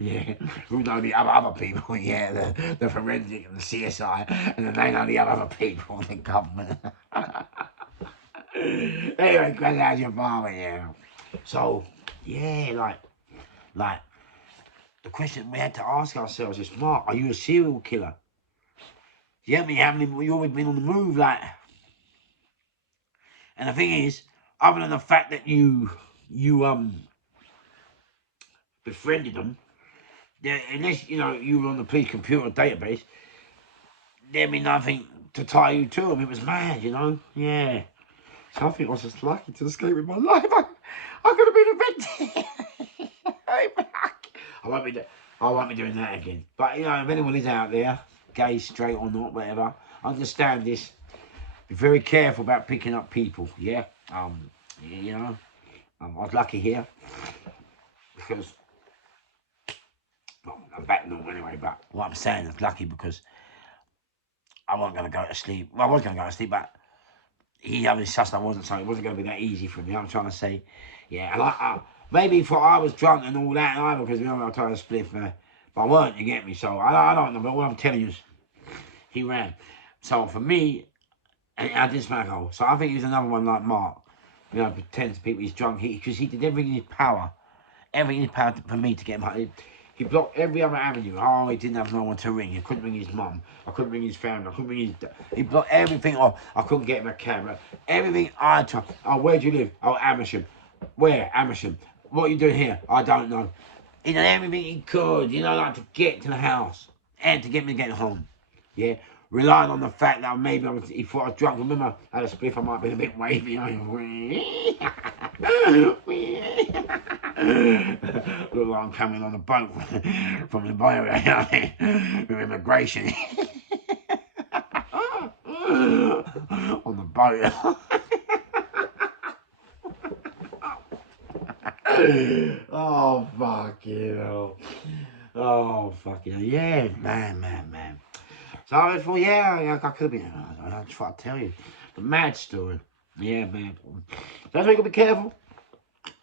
Yeah. Who know the other people. Yeah. The forensic and the CSI. And then they know the other people. The government. Anyway, because how's your father, yeah. So, yeah, like, the question we had to ask ourselves is, Mark, are you a serial killer? Yeah, you always been on the move, like. And the thing is, other than the fact that you befriended them, unless you know you were on the police computer database, there'd be nothing to tie you to them. It was mad, you know. Yeah. So I think I was just lucky to escape with my life. I could have been a victim. I won't be doing that again. But you know, if anyone is out there, gay, straight or not, whatever, understand this. Be very careful about picking up people. Yeah. You know, I was lucky here because, well, I'm back normal anyway. But what I'm saying is lucky because I wasn't going to go to sleep. Well, I was going to go to sleep, but he having sussed I wasn't, so it wasn't going to be that easy for me. You know what I'm trying to say? Yeah, and I maybe thought I was drunk and all that either because, you know, I was trying to spliff, but I weren't, you get me? So I don't know, but what I'm telling you is he ran. So for me, and I didn't smoke alcohol. So I think he was another one like Mark, you know, pretend to people he's drunk, because he did everything in his power for me to get him home. He blocked every other avenue. Oh, he didn't have no one to ring. He couldn't ring his mum. I couldn't ring his family. I couldn't ring his... He blocked everything off. I couldn't get him a camera. Everything I tried. Oh, where do you live? Oh, Amersham. Where? Amersham. What are you doing here? I don't know. He did everything he could, you know, like to get to the house and to get me to get home. Yeah, relying on the fact that maybe he thought I was drunk. Remember, I had a spliff, I might have been a bit wavy. Look like I'm coming on a boat from the boat with immigration. On the boat. Oh, fuck you know. Oh, fuck you know. Yeah, man. So I thought, yeah, I could have been. I just thought I'd tell you. The mad story. Yeah, man. That's why you got to be careful.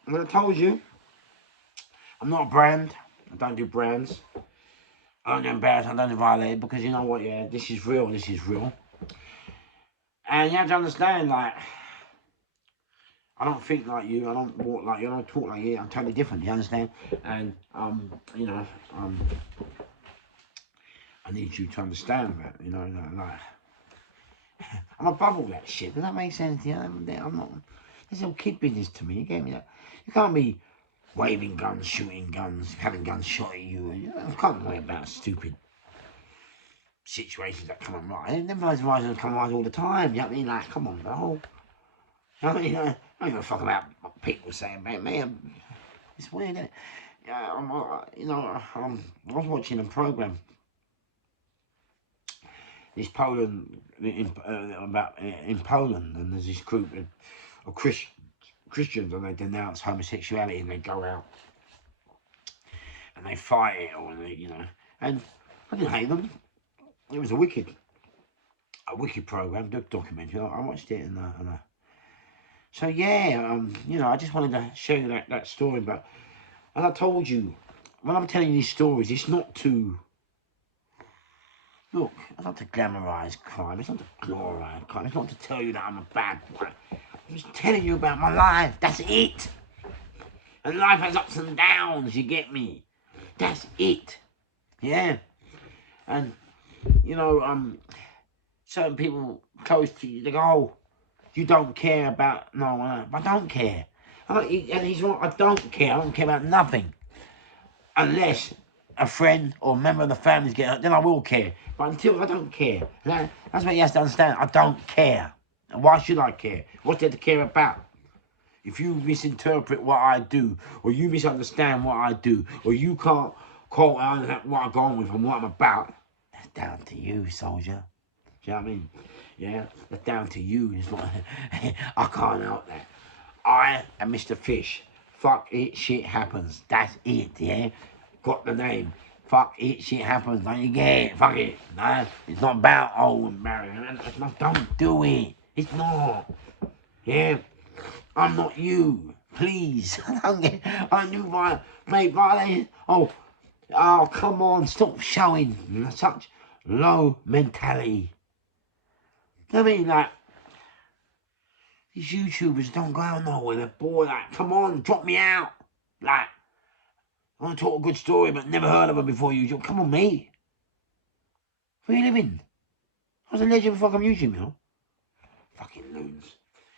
Like I told you, I'm not a brand. I don't do brands. I don't do embarrass. I don't do violate because you know what? Yeah, this is real. And you have to understand, like, I don't think like you. I don't walk like you. I don't talk like you. I'm totally different. You understand? And you know, I need you to understand that. You know, like, I'm above all that shit. Does that make sense? You know, I'm not. It's all kid business to me. You get me? You can't be waving guns, shooting guns, having guns shot at you. I can't worry about stupid situations that come on right. Them guys come on all the time. You know what I mean? Like, come on, bro. You know what I mean? I don't give a fuck about what people say about me. It's weird, isn't it? Yeah, I was watching a program. This Poland in Poland, and there's this group of Christians, and they denounce homosexuality, and they go out and they fight it, or you know. And I didn't hate them. It was a wicked program, documentary. I watched it, and so yeah, you know, I just wanted to share that story. But as I told you, when I'm telling you these stories, it's not to look. It's not to glamorise crime. It's not to glorify crime. It's not to tell you that I'm a bad boy. I'm just telling you about my life. That's it. And life has ups and downs, you get me? That's it. Yeah? And, you know, certain people close to you, they go, oh, you don't care about no one. I don't care. And he's right, I don't care. I don't care about nothing. Unless a friend or a member of the family's getting hurt, then I will care. But until I don't care. That's what you have to understand. I don't care. And why should I care? What's there to care about? If you misinterpret what I do, or you misunderstand what I do, or you can't call out what I'm going with and what I'm about, that's down to you, soldier. Do you know what I mean? Yeah, that's down to you. It's not, I can't help that. I am Mr. Fish. Fuck it, shit happens. That's it, yeah? Got the name. Fuck it, shit happens. Don't you get it? Fuck it. No, it's not about, oh, embarrassing. Don't do it. It's not. Yeah? I'm not you. Please. I knew mate, violation. Oh, come on. Stop showing such low mentality. I mean, like, these YouTubers don't go out nowhere. They're bored. Like, come on, drop me out. Like, I want to talk a good story, but never heard of her before YouTube. Come on, mate. Where you living? I was a legend before I come YouTube, you know. Fucking loons.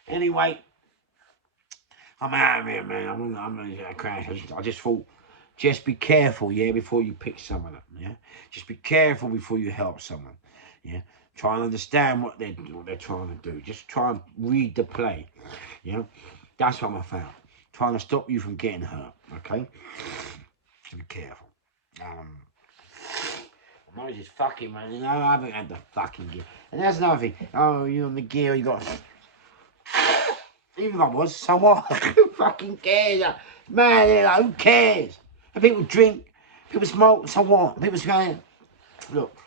Anyway, I'm out of here, man. I'm gonna crash. I just thought, just be careful, yeah, before you pick someone up, yeah. Just be careful before you help someone, yeah. Try and understand what they're trying to do. Just try and read the play, you know. That's what I found. Trying to stop you from getting hurt, okay? So be careful. I was just fucking, man. You know, I haven't had the fucking gear. And that's another thing. Oh, you on the gear, you got. Even if I was, so what? Who fucking cares? Man, like, who cares? And people drink, people smoke, so what? People say, look,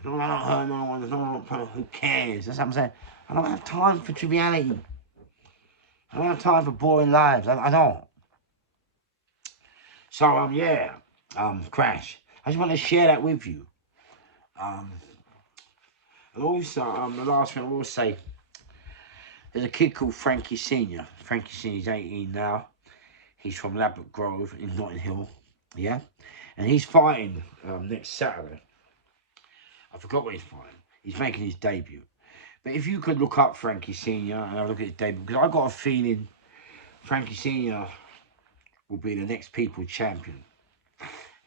I don't hurt no one, who cares? That's what I'm saying. I don't have time for triviality. I don't have time for boring lives. I don't. So, yeah, Crash. I just want to share that with you. And also, the last thing I will say, there's a kid called Frankie Senior. Frankie Senior's 18 now. He's from Ladbroke Grove in Notting Hill, yeah? And he's fighting next Saturday. I forgot what he's fighting. He's making his debut. But if you could look up Frankie Senior and have a look at his debut, because I got a feeling Frankie Senior will be the next People champion.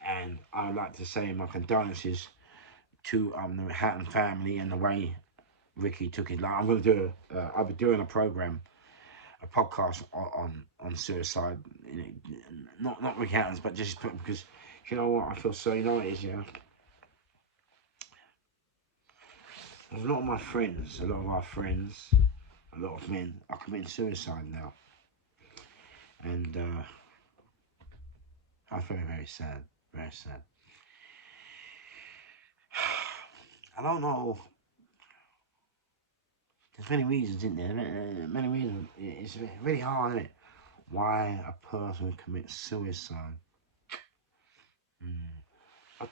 And I'd like to say my condolences to the Hatton family and the way Ricky took his life. I'm going to do I'll be doing a podcast on suicide. Not Ricky Hatton's, but just because, you know what, I feel so, you know what it is, you know. A lot of my friends, a lot of our friends, a lot of men are committing suicide now. And I feel very sad, very sad. I don't know. There's many reasons, isn't there? Many reasons. It's really hard, isn't it? Why a person commits suicide. But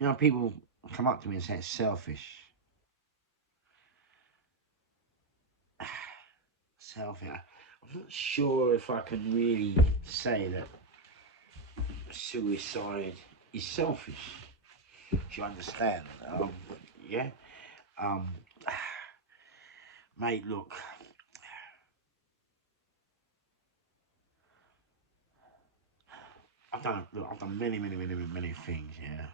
you know, people come up to me and say it's selfish. Selfish. I'm not sure if I can really say that suicide is selfish. Do you understand? Yeah. Um, Mate, look. I've done many things, yeah.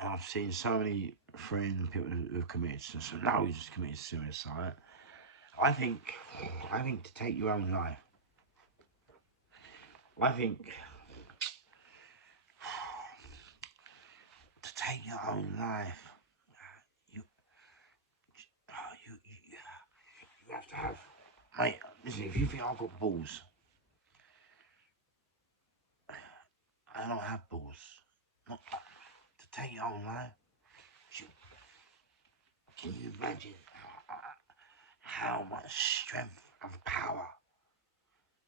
And I've seen so many friends, people who've committed suicide, loads committed suicide. I think to take your own life. I think to take your own life, you you have to have. Mate, listen. If you think I've got balls, I don't have balls. Not to take your own life. Can you imagine how much strength and power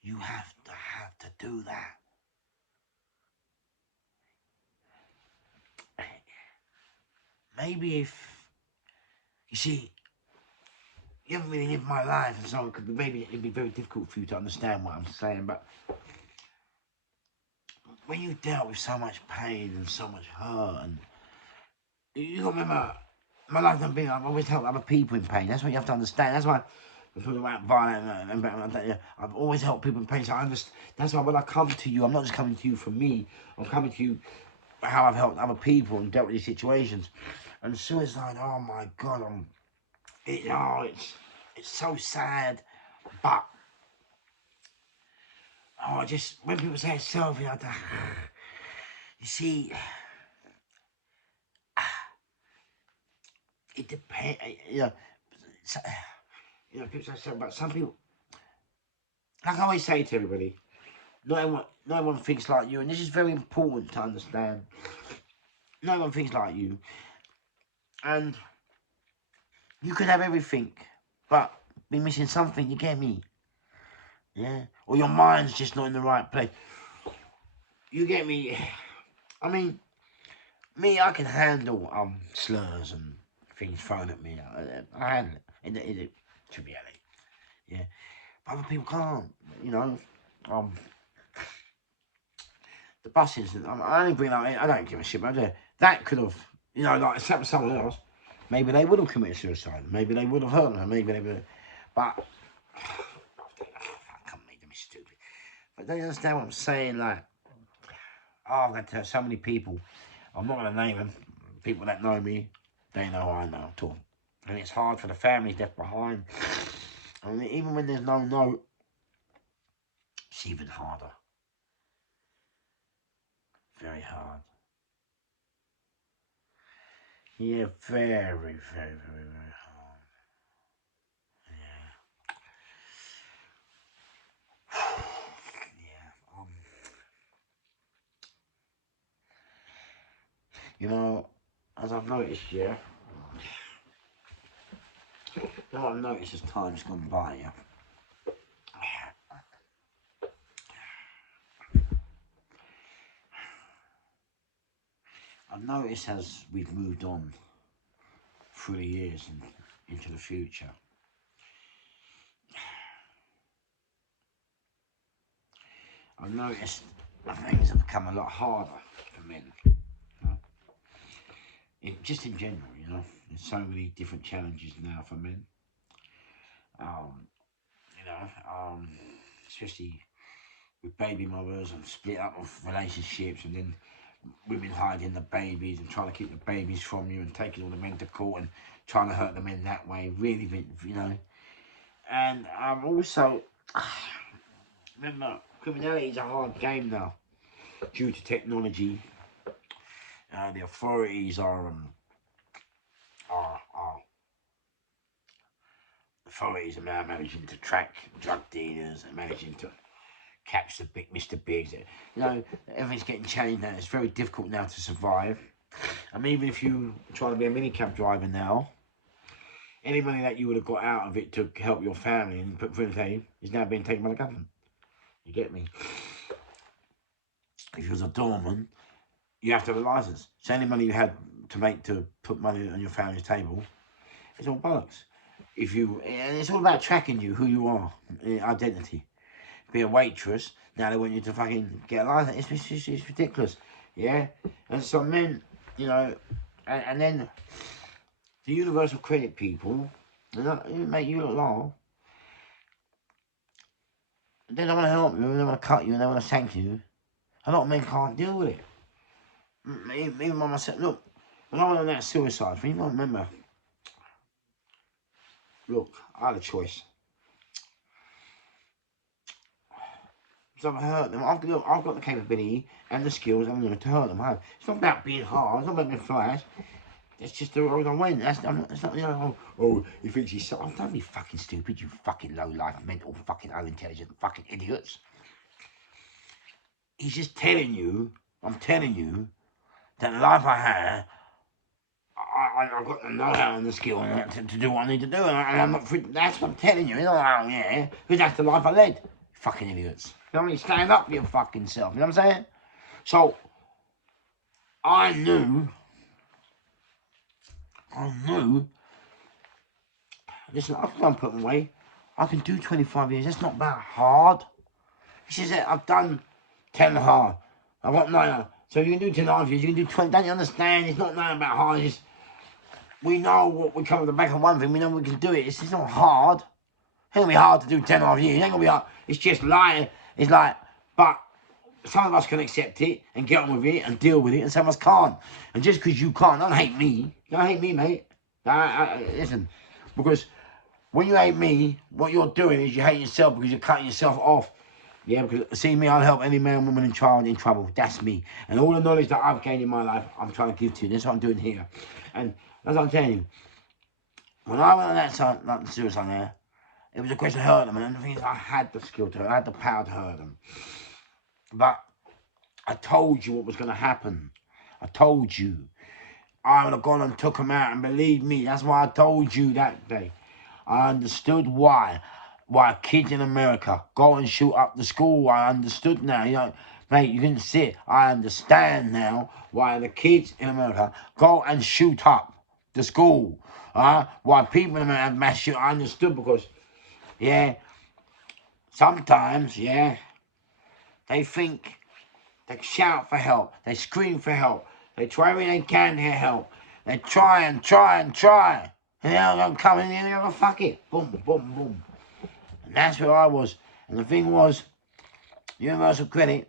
you have to do that? Maybe if you see, you haven't really lived my life, and so maybe it'd be very difficult for you to understand what I'm saying. But when you dealt with so much pain and so much hurt, and you got to remember, my life has been. I've always helped other people in pain. That's what you have to understand. That's why I'm talking about violence and I've always helped people in pain. So I understand. That's why when I come to you, I'm not just coming to you for me. I'm coming to you for how I've helped other people and dealt with these situations. And suicide, oh my God, it's so sad, but just when people say it's selfish, you see, it depends. So, people say so, but some people, like I always say to everybody, not everyone thinks like you, and this is very important to understand. No one thinks like you, and you could have everything, but be missing something. You get me? Yeah, or your mind's just not in the right place. You get me? I mean, I can handle slurs and things thrown at me. I handle it. To reality, yeah. But other people can't. You know, the buses. I only bring up. I don't give a shit about that. That could have, like except for someone else. Maybe they would have committed suicide. Maybe they would have hurt her. Maybe they would. But I can't make them stupid. But they understand what I'm saying. Like, I'm going to tell so many people. I'm not going to name them. People that know me, they know I know at all. And it's hard for the families left behind. I mean, even when there's no note, it's even harder. Very hard. Yeah, very, very, very, very hard. Yeah. As I've noticed, yeah. What I've noticed as time's gone by, yeah. I've noticed as we've moved on through the years and into the future, I've noticed that things have become a lot harder for men. Just in general, there's so many different challenges now for men. Um, especially with baby mothers and split up of relationships, and then women hiding the babies and trying to keep the babies from you and taking all the men to court and trying to hurt the men that way. Really, And also, remember, criminality is a hard game now due to technology. The authorities are now managing to track drug dealers and managing to catch the big Mr. Bigs. Everything's getting changed now. It's very difficult now to survive. I mean, even if you try to be a minicab driver now, any money that you would have got out of it to help your family and put food on the table is now being taken by the government. You get me? If you was a doorman, you have to have a license. So any money you had to make to put money on your family's table, it's all bollocks. And it's all about tracking you, who you are, identity. Be a waitress, now they want you to fucking get a license. It's ridiculous, yeah. And so men, and then the universal credit people, they make you look laugh. They don't want to help you, they want to cut you, and they want to sanction you. A lot of men can't deal with it. Even myself, look, when I went on that suicide thing, I remember, look, I had a choice. So I've hurt them. I've got the capability and the skills and to hurt them. It's not about being hard. It's not about being flash. It's just the road I went. It's not, he thinks he's so. Don't be fucking stupid, you fucking low life, mental, fucking unintelligent, fucking idiots. He's just telling you, I'm telling you, that the life I had, I've got the know-how and the skill to do what I need to do, and I'm not. That's what I'm telling you. Yeah, because that's the life I led. Fucking idiots. You know what I mean? Stand up for your fucking self. You know what I'm saying? So I knew listen, I can go and put them away. I can do 25 years. That's not that hard. She said, I've done 10 hard. I've got 9. So you can do 10 half years, you can do 20. Don't you understand? It's not nothing about hard. It's just, we know what we come at the back of one thing. We know we can do it. It's not hard. It's going to be hard to do 10 half years. It ain't going to be hard. It's just lying. It's like, but some of us can accept it and get on with it and deal with it, and some of us can't. And just because you can't, don't hate me. Don't hate me, mate. Listen, because when you hate me, what you're doing is you hate yourself because you're cutting yourself off. Yeah, because see me, I'll help any man, woman, and child in trouble. That's me. And all the knowledge that I've gained in my life, I'm trying to give to you. That's what I'm doing here. And as I'm telling you, when I went on that side, like the suicide there, it was a question of hurt them. And the thing is, I had the skill to hurt, I had the power to hurt them. But I told you what was going to happen. I told you. I would have gone and took them out. And believe me, that's why I told you that day. I understood why kids in America go and shoot up the school. I understood now. You know, mate, you can see it. I understand now why the kids in America go and shoot up the school. Why people in America have mass shoot. I understood because, yeah, sometimes, yeah, they think, they shout for help. They scream for help. They try everything they can to get help. They try and try and try. And they're going to come in and they're going to fuck it. Boom, boom, boom. And that's where I was. And the thing was, Universal Credit,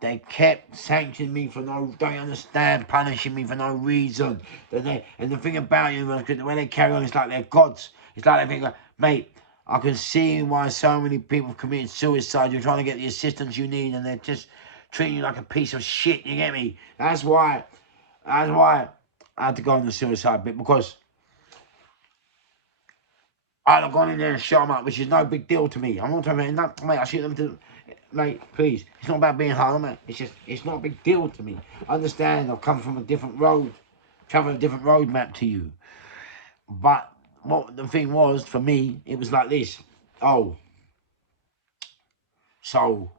they kept sanctioning me for no, don't you understand, punishing me for no reason. And the thing about Universal Credit, the way they carry on, it's like they're gods. It's like they think, mate, I can see why so many people have committed suicide. You're trying to get the assistance you need and they're just treating you like a piece of shit, you get me? That's why I had to go on the suicide bit, because I'd have gone in there and shot them up, which is no big deal to me. I'm not talking about, mate, I shoot them to, mate, please. It's not about being hard, mate. It's not a big deal to me. I understand I've come from a different road, travelling a different road map to you. But what the thing was, for me, it was like this. Oh, so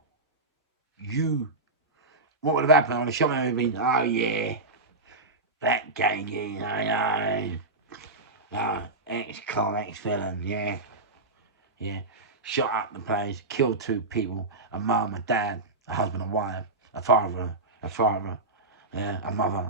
what would have happened? I would have shot me and been, oh yeah, that gang, yeah, ex-con, ex-villain, yeah. Shot up the place, killed 2 people, a mum, a dad, a husband, a wife, a father, yeah, a mother,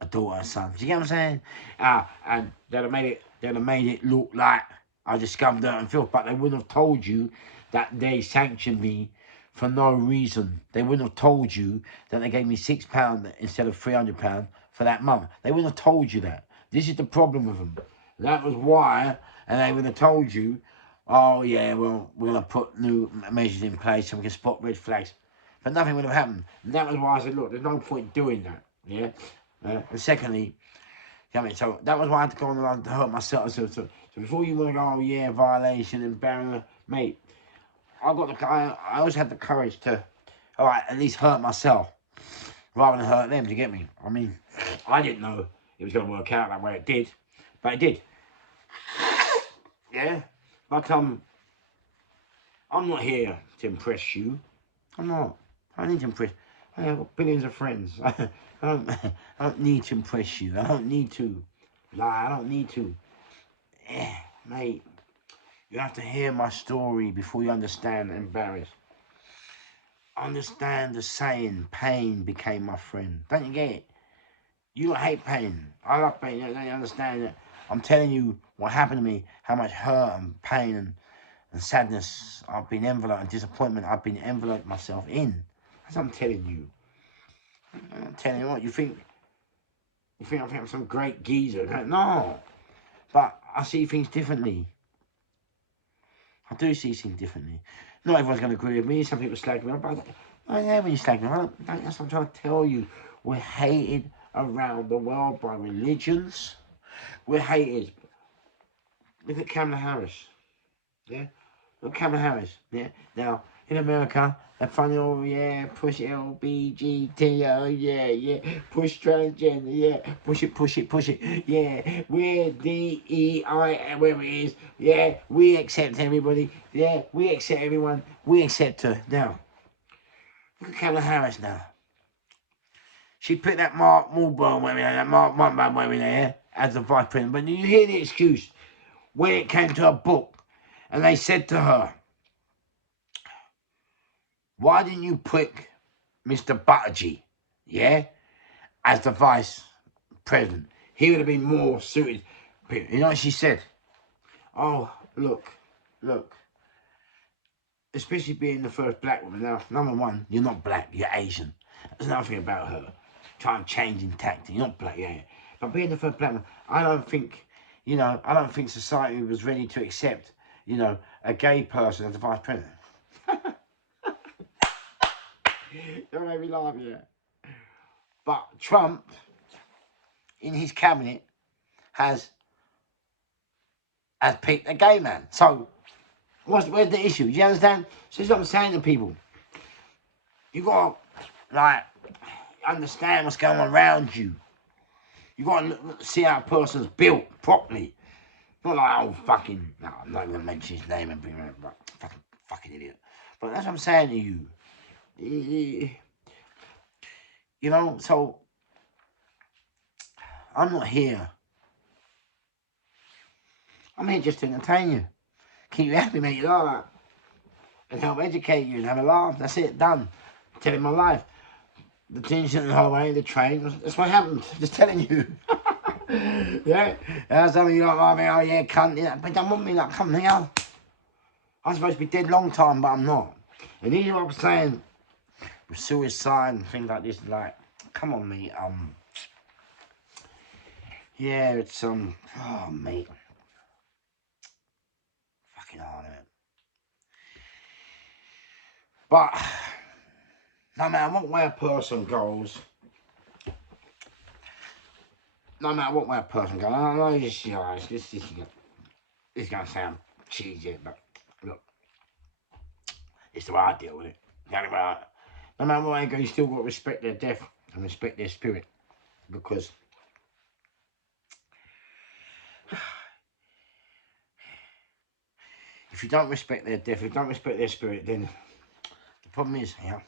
a daughter, a son. Do you get what I'm saying? And they'd have made it look like I just scummed dirt and filth, but they wouldn't have told you that they sanctioned me for no reason. They wouldn't have told you that they gave me £6 instead of £300 for that month. They wouldn't have told you that. This is the problem with them. That was why, and they would have told you, oh yeah, well, we're going to put new measures in place so we can spot red flags. But nothing would have happened. And that was why I said, look, there's no point doing that. Yeah. And secondly, you know what I mean? So that was why I had to go on the line to hurt myself. So before you want to go, oh yeah, violation and barrier, mate, I always had the courage to, all right, at least hurt myself rather than hurt them. Do you get me? I mean, I didn't know it was going to work out that way. It did, but it did. Yeah, but I'm not here to impress you. I'm not. I don't need to impress. I have got billions of friends. I don't need to impress you. I don't need to lie. I don't need to. Mate, you have to hear my story before you understand and embarrass. Understand the saying, pain became my friend. Don't you get it? You don't hate pain. I love pain. Don't you understand it? I'm telling you what happened to me, how much hurt and pain and sadness I've been enveloped, and disappointment I've been enveloped myself in. That's what I'm telling you. I'm telling you what, you think I'm some great geezer. No. But I see things differently. I do see things differently. Not everyone's going to agree with me. Some people slag me up. But I never really slag me up. That's what I'm trying to tell you. We're hated around the world by religions. We're hated. Look at Kamala Harris. Yeah? Look at Kamala Harris. Yeah? Now, in America, they're funny, oh yeah, push LBGT, oh yeah, push transgender, yeah, push it, yeah, we're DEI, whatever it is, yeah, we accept everybody, yeah, we accept everyone, we accept her. Now, look at Kamala Harris now. She put that Mark Wahlberg women there, that Mark Wahlberg women there, as the vice president, but you hear the excuse, when it came to a book, and they said to her, why didn't you pick Mr. Buttigieg, yeah, as the vice president? He would have been more suited. You know what she said? Oh, look, especially being the first black woman. Now, number one, you're not black, you're Asian. There's nothing about her trying to change in tactic. You're not black, yeah. But being the first black woman, I don't think society was ready to accept, a gay person as the vice president. Don't make me laugh, yeah. But Trump, in his cabinet, has picked a gay man. So, where's the issue? Do you understand? So this is what I'm saying to people. You gotta, understand what's going on around you. You gotta see how a person's built properly. Not like, oh, fucking, no, I'm not gonna mention his name and bring him up, fucking idiot. But that's what I'm saying to you. So, I'm not here. I'm here just to entertain you. Keep you happy, make you laugh. And help educate you and have a laugh. That's it, done. I'm telling my life. The things in the hallway, the train, that's what happened. Just telling you. Yeah? Some of you like, oh yeah, cunt. Yeah. But don't want me like, come here. I'm supposed to be dead long time, but I'm not. And this is what I'm saying. With suicide and things like this, like, come on, mate. Yeah, it's, oh, mate. Fucking hard, man. But, no matter what way a person goes, I know this is going to sound cheesy, but look, it's the way I deal with it. No matter what way I go, you still got to respect their death and respect their spirit. Because if you don't respect their death, if you don't respect their spirit, then the problem is, you're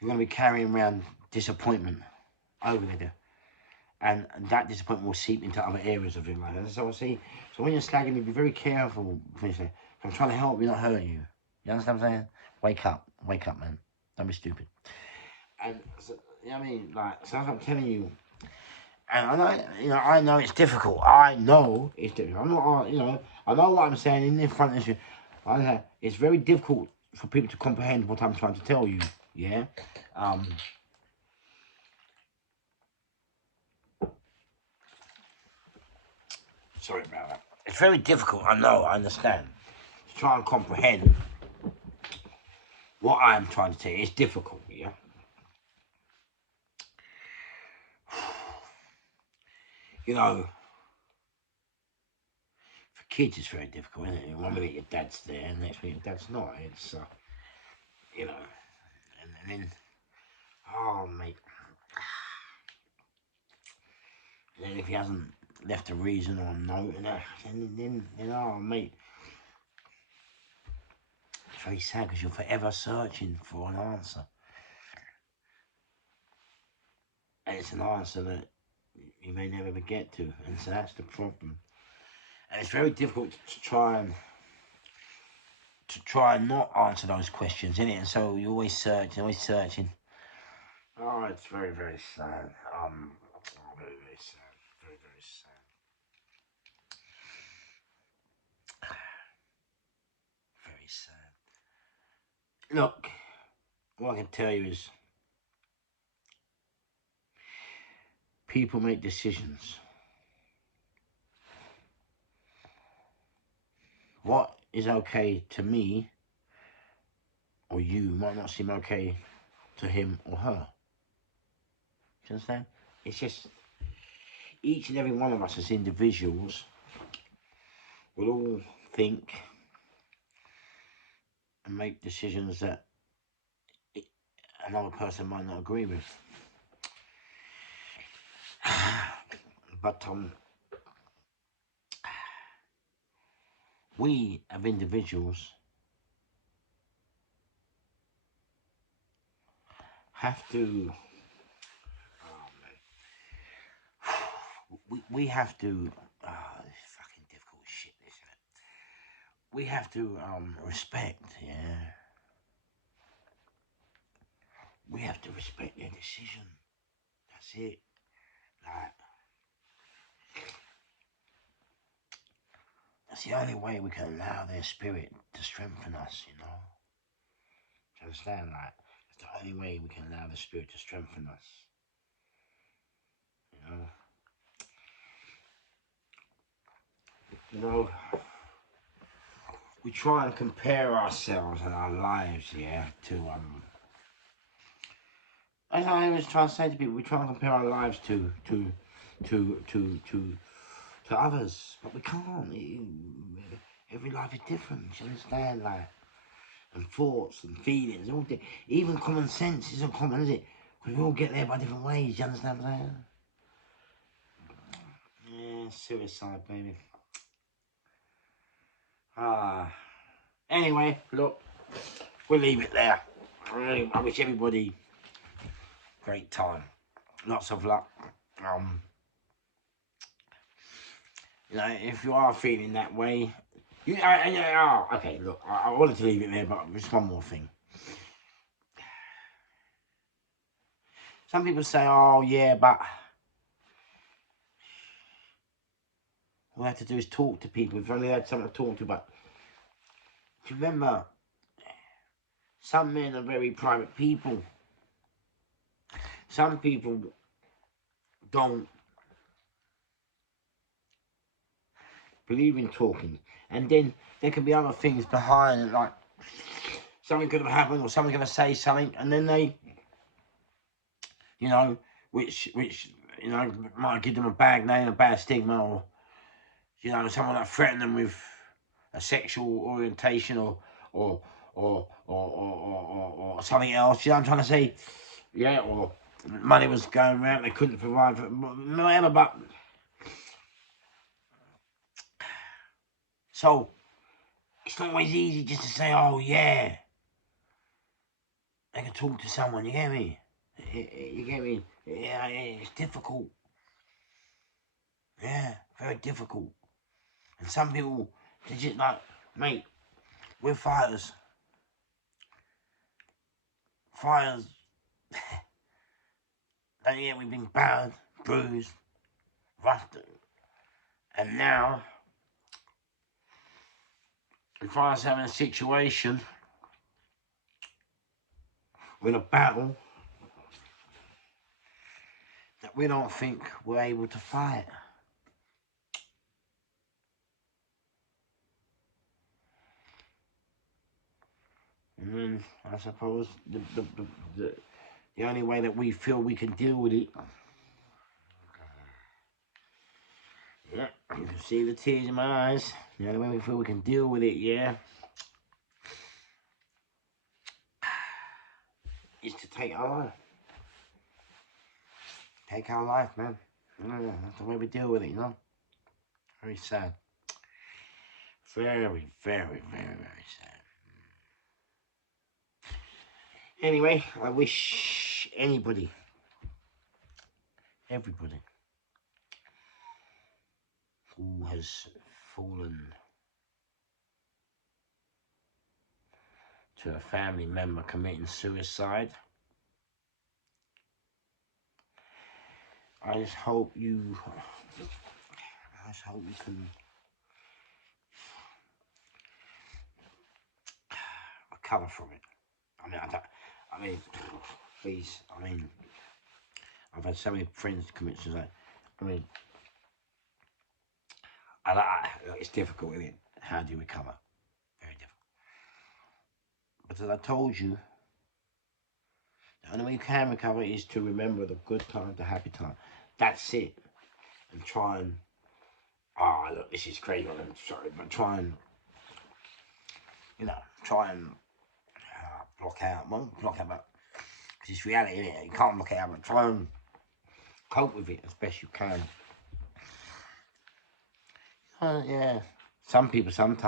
going to be carrying around disappointment over there. And that disappointment will seep into other areas of your life. So when you're slagging me, be very careful. I'm trying to help you, not hurt you. You understand what I'm saying? Wake up, man. Don't be stupid. And so, I mean, so I'm telling you. And I know it's difficult. I'm not, I know what I'm saying in front of you. It's very difficult for people to comprehend what I'm trying to tell you. Yeah. Sorry about that. It's very difficult. I know. I understand. To try and comprehend what I'm trying to tell you. It's difficult. Yeah. For kids, it's very difficult, isn't it? One minute your dad's there, and next minute your dad's not. It's, and then, oh, mate. And then if he hasn't left a reason or a note, then oh, mate. It's very sad because you're forever searching for an answer. And it's an answer that you may never get to, and so that's the problem. And it's very difficult to try and not answer those questions, isn't it? And so you're always searching. Oh, it's very, very sad. Very, very sad. Very, very sad. Very sad. Look, what I can tell you is people make decisions. What is okay to me or you might not seem okay to him or her. Do you understand? It's just each and every one of us as individuals will all think and make decisions that another person might not agree with. But we as individuals have to we have to it's fucking difficult we have to respect, yeah. We have to respect their decision. That's it. Like, that's the only way we can allow their spirit to strengthen us, you know. Do you understand? Like, it's the only way we can allow the spirit to strengthen us. You know, we try and compare ourselves and our lives, yeah, to as I was trying to say to people, we try and compare our lives to others, but we can't. Every life is different. You understand, like, and thoughts and feelings, all even common sense isn't common, is it? Because we all get there by different ways. You understand what I'm saying? Yeah, suicide, baby. Anyway, look, we'll leave it there. I wish everybody great time, lots of luck. You know, if you are feeling that way, okay. Look, I wanted to leave it there, but just one more thing. Some people say, "Oh, yeah, but all I have to do is talk to people. If I only had someone to talk to." But do you remember, some men are very private people. Some people don't believe in talking, and then there can be other things behind it, like something could have happened, or someone's going to say something, and then they, you know, which you know might give them a bad name, a bad stigma, or you know, someone that threatened them with a sexual orientation or something else. You know what I'm trying to say? Yeah, or money was going around, they couldn't provide for whatever. But so it's not always easy just to say, "Oh yeah," I can talk to someone. You get me? You get me? Yeah, it's difficult. Yeah, very difficult. And some people, they just like, mate, we're fighters. Fighters. And yeah, we've been battered, bruised, roughed, and now we find ourselves in a situation, we're in a battle that we don't think we're able to fight. And then I suppose the only way that we feel we can deal with it, yeah, you can see the tears in my eyes. The only way we feel we can deal with it, yeah, is to take our life. Take our life, man. Yeah, that's the way we deal with it, you know. Very sad. Very, very, very, very sad. Anyway, I wish anybody, everybody who has fallen to a family member committing suicide, I just hope you can recover from it. I mean, please, I've had so many friends commit suicide. I mean, it's difficult, isn't it? How do you recover? Very difficult. But as I told you, the only way you can recover is to remember the good time, the happy time. That's it. And try and, look, this is crazy, I'm sorry, but try and, block out, but because it's reality, isn't it? You can't block it out, but try and cope with it as best you can. Yeah, some people sometimes